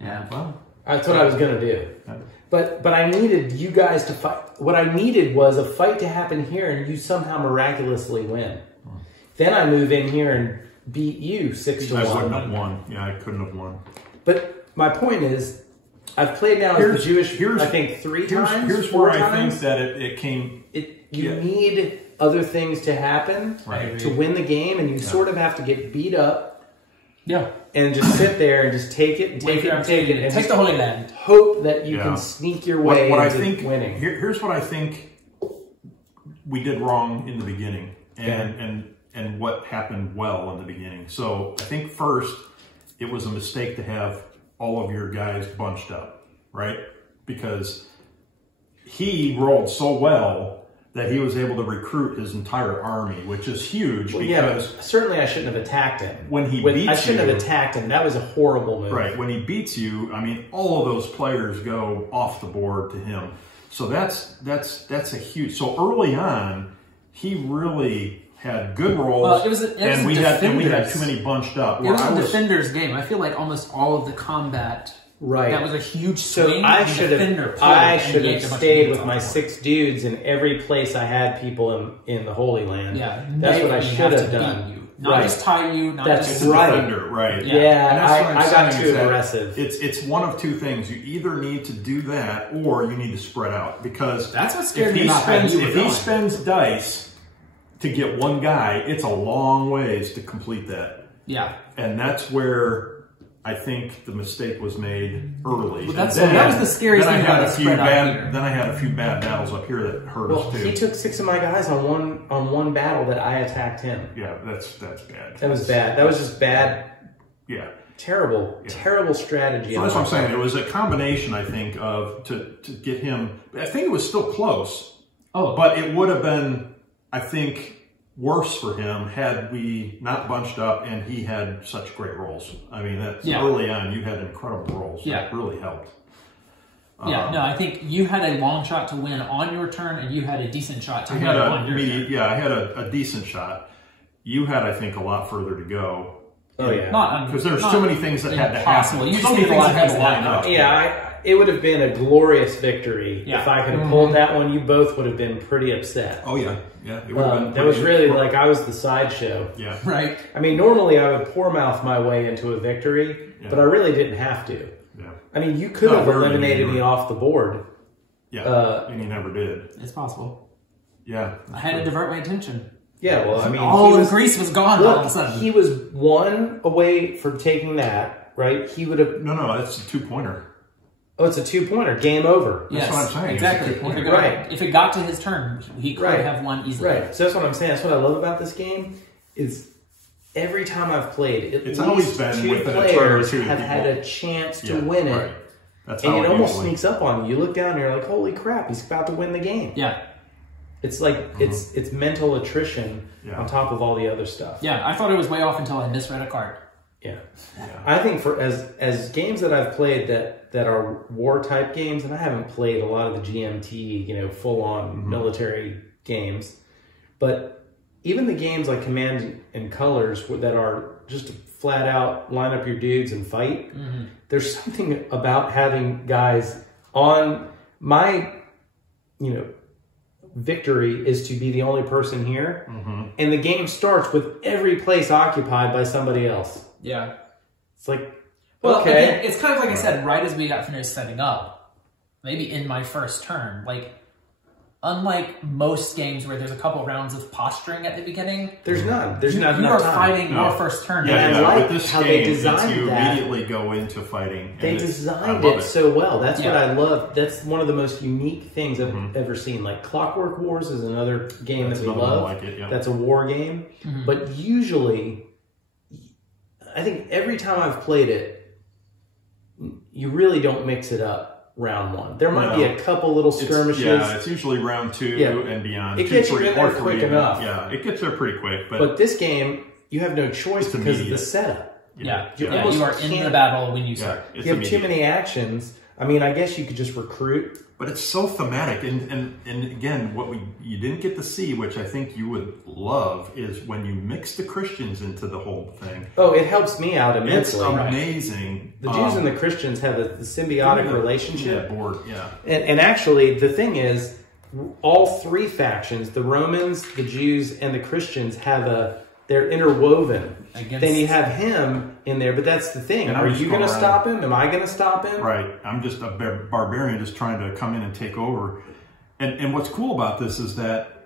Yeah. Well, That's what I was going to do. yeah. But I needed you guys to fight. What I needed was a fight to happen here and you somehow miraculously win. Then I move in here and beat you 6 to I 1. wouldn't have won. Yeah, I couldn't have won. But my point is, I've played now as the Jewish, I think 3 times. Here's 4 where I times. think that it came. You need other things to happen Right. to win the game, and you sort of have to get beat up Yeah. and just sit there and just take it and take it and take it and Take just the Holy Land. hope that you Yeah. can sneak your way What I into think winning. here's what I think we did wrong in the beginning, and what happened well in the beginning. So I think first it was a mistake to have all of your guys bunched up, right? Because he rolled so well that he was able to recruit his entire army, which is huge. Well, because yeah, but certainly I shouldn't have attacked him. when he beats I shouldn't you, have attacked him. That was a horrible move. right, when he beats you, I mean, all of those players go off the board to him. So that's a huge. So early on, he really had good rolls. Well, it was and we had too many bunched up. It was I a defender's game. I feel like almost all of the combat Right. That was a huge So swing. I and should defender have pulled I and should have yanked a bunch of stayed units with off my the board. 6 dudes in every place I had people in the Holy Land. Yeah, that's what I they should have have to done. beat you. Not Right. just tie you, not That's just It's a right. defender, right? Yeah. Yeah, And that's what I I'm got saying too is that aggressive. It's one of two things. You either need to do that or you need to spread out, because That's what scared if me he about how spends you were if he going. spends dice to get one guy, it's a long ways to complete that. Yeah. And that's where I think the mistake was made early. Well, that's- And that was the scariest then thing I had about a the few spread out bad. here. Then I had a few bad battles up here that hurt Well, us too. he took 6 of my guys on one battle that I attacked him. Yeah, that's bad. That was bad. That was just bad. Yeah. Terrible strategy. So that's what I'm saying. It was a combination, I think, of to get him. I think it was still close. Oh, But it would have been, I think, worse for him had we not bunched up and he had such great rolls. I mean, that's early on, you had incredible rolls. Yeah. That really helped. yeah, no, I think you had a long shot to win on your turn, and you had a decent shot to I win had on your turn. I had a decent shot. You had, I think, a lot further to go. Oh yeah. Because there's too many things that had to impossible. happen. You So just many need a lot things of had to things line to up. happen. Yeah, it would have been a glorious victory Yeah. if I could have pulled that one. You both would have been pretty upset. Oh yeah, yeah. It would have been That was pretty- really like I was the sideshow. Yeah. Right. I mean, normally I would poor mouth my way into a victory, but I really didn't have to. Yeah. I mean, you could No, have we're- eliminated me off the board. Yeah. And you never did. It's possible. Yeah. I had to divert my attention. Yeah, well, I mean, All he of Greece was gone all of a sudden. he was 1 away from taking that, right? He would have. No, that's a 2-pointer. Oh, it's a 2-pointer. Game over. Yes, what I'm saying. It's a exactly. good point. If it got to his turn, he could have won easily. Right. So that's what I'm saying. That's what I love about this game is every time I've played, at It's least always been 2 within a turn or players two have people- had a chance to Yeah, win it. right. That's And how it almost usually- sneaks up on you. You look down and you're like, holy crap, he's about to win the game. Yeah. It's like, it's mental attrition Yeah. on top of all the other stuff. Yeah, I thought it was way off until I misread a card. Yeah. I think for as games that I've played that are war type games, and I haven't played a lot of the GMT, full on military games, but even the games like Command and Colors that are just flat out line up your dudes and fight, there's something about having guys on my, victory is to be the only person here, and the game starts with every place occupied by somebody else. Yeah. It's like, Well, okay. again, it's kind of like I said, right as we got finished setting up, maybe in my first turn, like, unlike most games where there's a couple rounds of posturing at the beginning, There's none. There's not you enough are time. fighting your first turn. And I Yeah, like with this how game, they designed you that. immediately go into fighting. They and designed I love it so well. That's what Yeah. I love. That's one of the most unique things I've ever seen. Like Clockwork Wars is another game That's that we another one love. like it, yeah. That's a war game. But usually, I think every time I've played it, you really don't mix it up round one. There might be a couple little skirmishes. It's usually round 2 and beyond. It 2, gets you 3, in there or 3 quick even. enough. Yeah, it gets there pretty quick. But this game, you have no choice It's because of the immediate. setup. Yeah, You yeah, almost you are in the can't- battle when you start. it's You have too immediate. many actions. I mean, I guess you could just recruit. But it's so thematic, and again, what you didn't get to see, which I think you would love, is when you mix the Christians into the whole thing. Oh, it helps me out It's immensely. amazing. The Jews and the Christians have a symbiotic relationship. Yeah, board, yeah. And actually, the thing is, all 3 factions, the Romans, the Jews, and the Christians, they're interwoven. Against- Then you have him in there, but that's the thing. And Are I'm just you going to going stop him? Am I going to stop him? Right. I'm just a barbarian just trying to come in and take over. And what's cool about this is that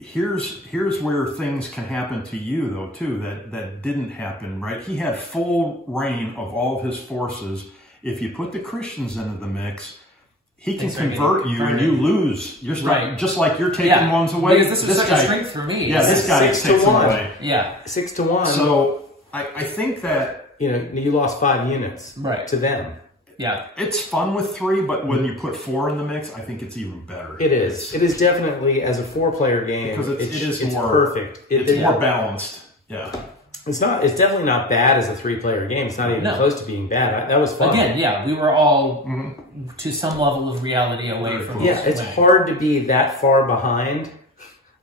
here's where things can happen to you, though, too, that didn't happen, right? He had full reign of all of his forces. If you put the Christians into the mix, he can convert you and you lose. You're just like you're taking ones away. Because this was such a strength for me. Yeah, this guy 6 to takes them 1. away. Yeah. 6 to 1. So I think that you lost 5 units to them. Yeah. it's fun with 3, but when you put 4 in the mix, I think it's even better. It is. It is definitely, as a 4-player game, Because it's more perfect. It's more balanced. Yeah. It's definitely not bad as a 3-player game. It's not even close to being bad. That was fun. Again, yeah, we were all to some level of reality away from Yeah, it's hard to be that far behind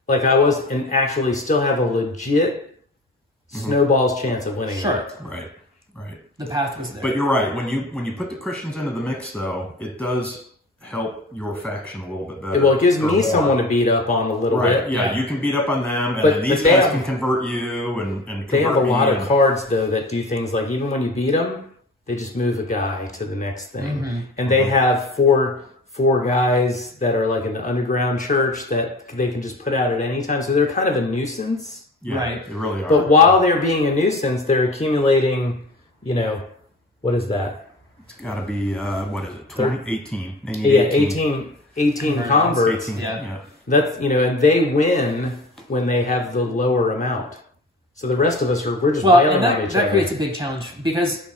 like I was and actually still have a legit snowball's chance of winning. Sure. Right. Right. The path was there. But you're right. When you put the Christians into the mix, though, it does help your faction a little bit better. Well, it gives me someone to beat up on a little bit. Yeah, you can beat up on them, and But- then these but they guys have- can convert you and convert They have a me lot of and- cards, though, that do things like, even when you beat them, they just move a guy to the next thing. And they have four guys that are like in the underground church that they can just put out at any time. So they're kind of a nuisance. Yeah, Right. they really are. But while they're being a nuisance, they're accumulating, you know, what is that? It's got to be, what is it, 20, 18. They need Yeah, 18 converts. 18, Yeah. yeah. That's, you know, and they win when they have the lower amount. So the rest of us we're just wailing and on each that other. creates a big challenge because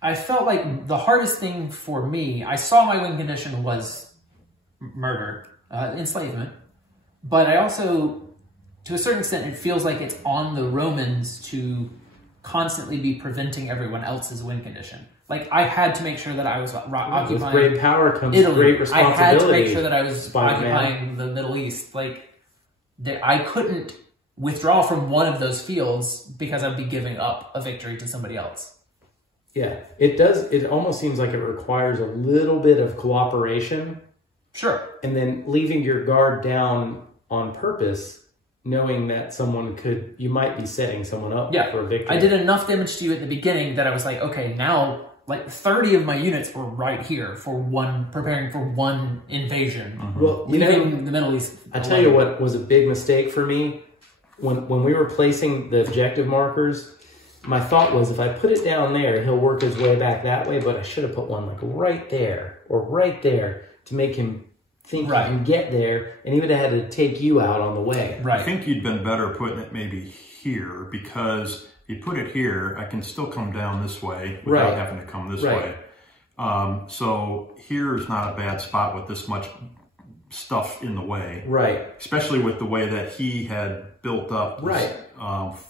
I felt like the hardest thing for me, I saw my win condition was murder, enslavement, but I also, to a certain extent, it feels like it's on the Romans to constantly be preventing everyone else's win condition. Like, I had to make sure that I was occupying With great power comes Italy. great responsibility. I had to make sure that I was Spider-Man. occupying the Middle East. Like, I couldn't withdraw from one of those fields because I'd be giving up a victory to somebody else. Yeah, it does. It almost seems like it requires a little bit of cooperation. Sure. And then leaving your guard down on purpose, knowing that you might be setting someone up for a victory. I did enough damage to you at the beginning that I was like, okay, now like 30 of my units were right here preparing for one invasion. Well, you Leaving know, the Middle East. I tell you what was a big mistake for me when we were placing the objective markers. My thought was, if I put it down there, he'll work his way back that way. But I should have put one like right there or right there to make him think he can get there, and he would have had to take you out on the way. Right. I think you'd been better putting it maybe here, because if you put it here, I can still come down this way without having to come this way. So here is not a bad spot with this much stuff in the way. Right. Especially with the way that he had built up this,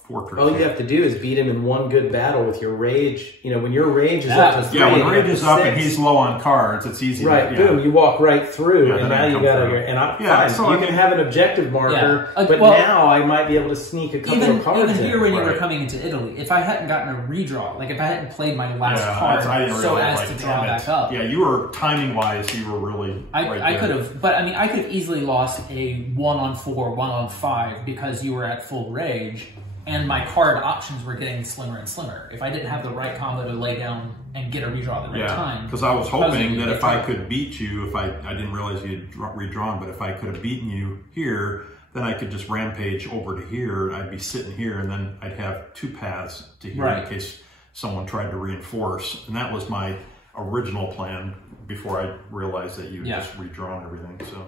fortress. All you have to do is beat him in one good battle with your rage. You know, when your rage is up to 3. Yeah, when rage is up 6, and he's low on cards, it's easy. Right, boom, you walk right through, and now you got to... And so you can have an objective marker, but well, now I might be able to sneak a couple of cards Even here when you were Right. coming into Italy, if I hadn't gotten a redraw, like if I hadn't played my last card I didn't so realize, as like, to draw back up. Yeah, you were, timing-wise, you were really I could have, but I mean, I could have easily lost a 1-on-4, 1-on-5 because you were at full rage, and my card options were getting slimmer and slimmer. If I didn't have the right combo to lay down and get a redraw at the right time. Because I was hoping that if I could. could beat you, I didn't realize you had redrawn, but if I could have beaten you here, then I could just rampage over to here, and I'd be sitting here, and then I'd have 2 paths to here in case someone tried to reinforce. And that was my original plan before I realized that you just redrawn everything. So,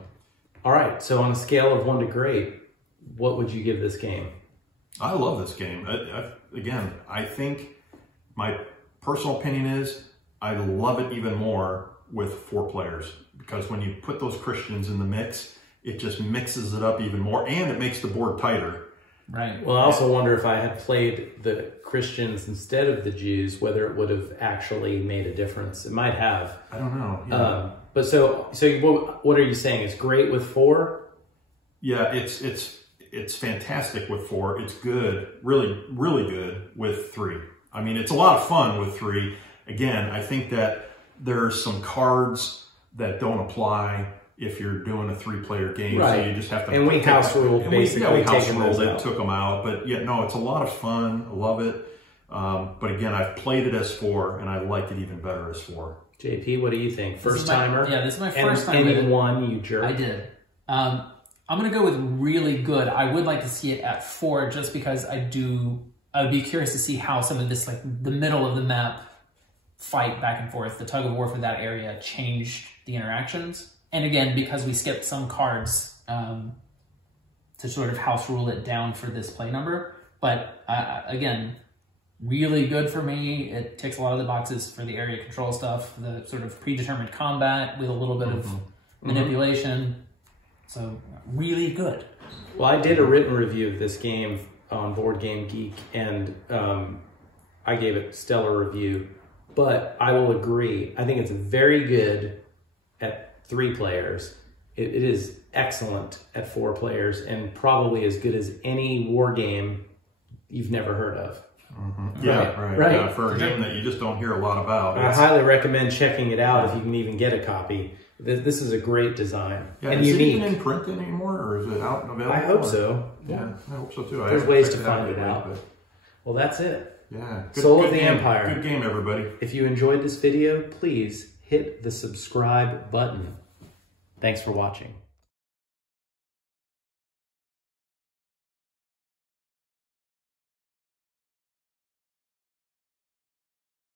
All right, so on a scale of 1 to great, what would you give this game? I love this game. Again, I think my personal opinion is I love it even more with 4 players, because when you put those Christians in the mix, it just mixes it up even more, and it makes the board tighter. Right. Well, I also wonder if I had played the Christians instead of the Jews, whether it would have actually made a difference. It might have. I don't know. Yeah. But so what are you saying? It's great with 4? Yeah, it's fantastic with 4. It's good, really, really good with 3. I mean, it's a lot of fun with 3. Again, I think that there's some cards that don't apply if you're doing a 3-player game, so you just have to... And we house ruled, basically. We house ruled it, took them out, but yeah, no, it's a lot of fun. I love it. But again, I've played it as 4, and I like it even better as 4. JP, what do you think? First timer? Yeah, this is my first time. And won, you jerk. I did. I'm going to go with really good. I would like to see it at 4 just because I would be curious to see how some of this, like the middle of the map fight back and forth, the tug of war for that area changed the interactions. And again, because we skipped some cards to sort of house rule it down for this play number. But again, really good for me. It ticks a lot of the boxes for the area control stuff, the sort of predetermined combat with a little bit of manipulation. So really good. Well, I did a written review of this game on Board Game Geek, and I gave it a stellar review. But I will agree. I think it's very good at 3 players. It is excellent at 4 players, and probably as good as any war game you've never heard of. Yeah, right. Right. Yeah, for a game that you just don't hear a lot about. I highly recommend checking it out if you can even get a copy. This is a great design and is unique. it even in print anymore, or is it out and available? I hope so. Yeah, I hope so too. There's ways to find it out. But Well, that's it. yeah, Soul of the game. Empire. Good game, everybody. If you enjoyed this video, please hit the subscribe button. Thanks for watching.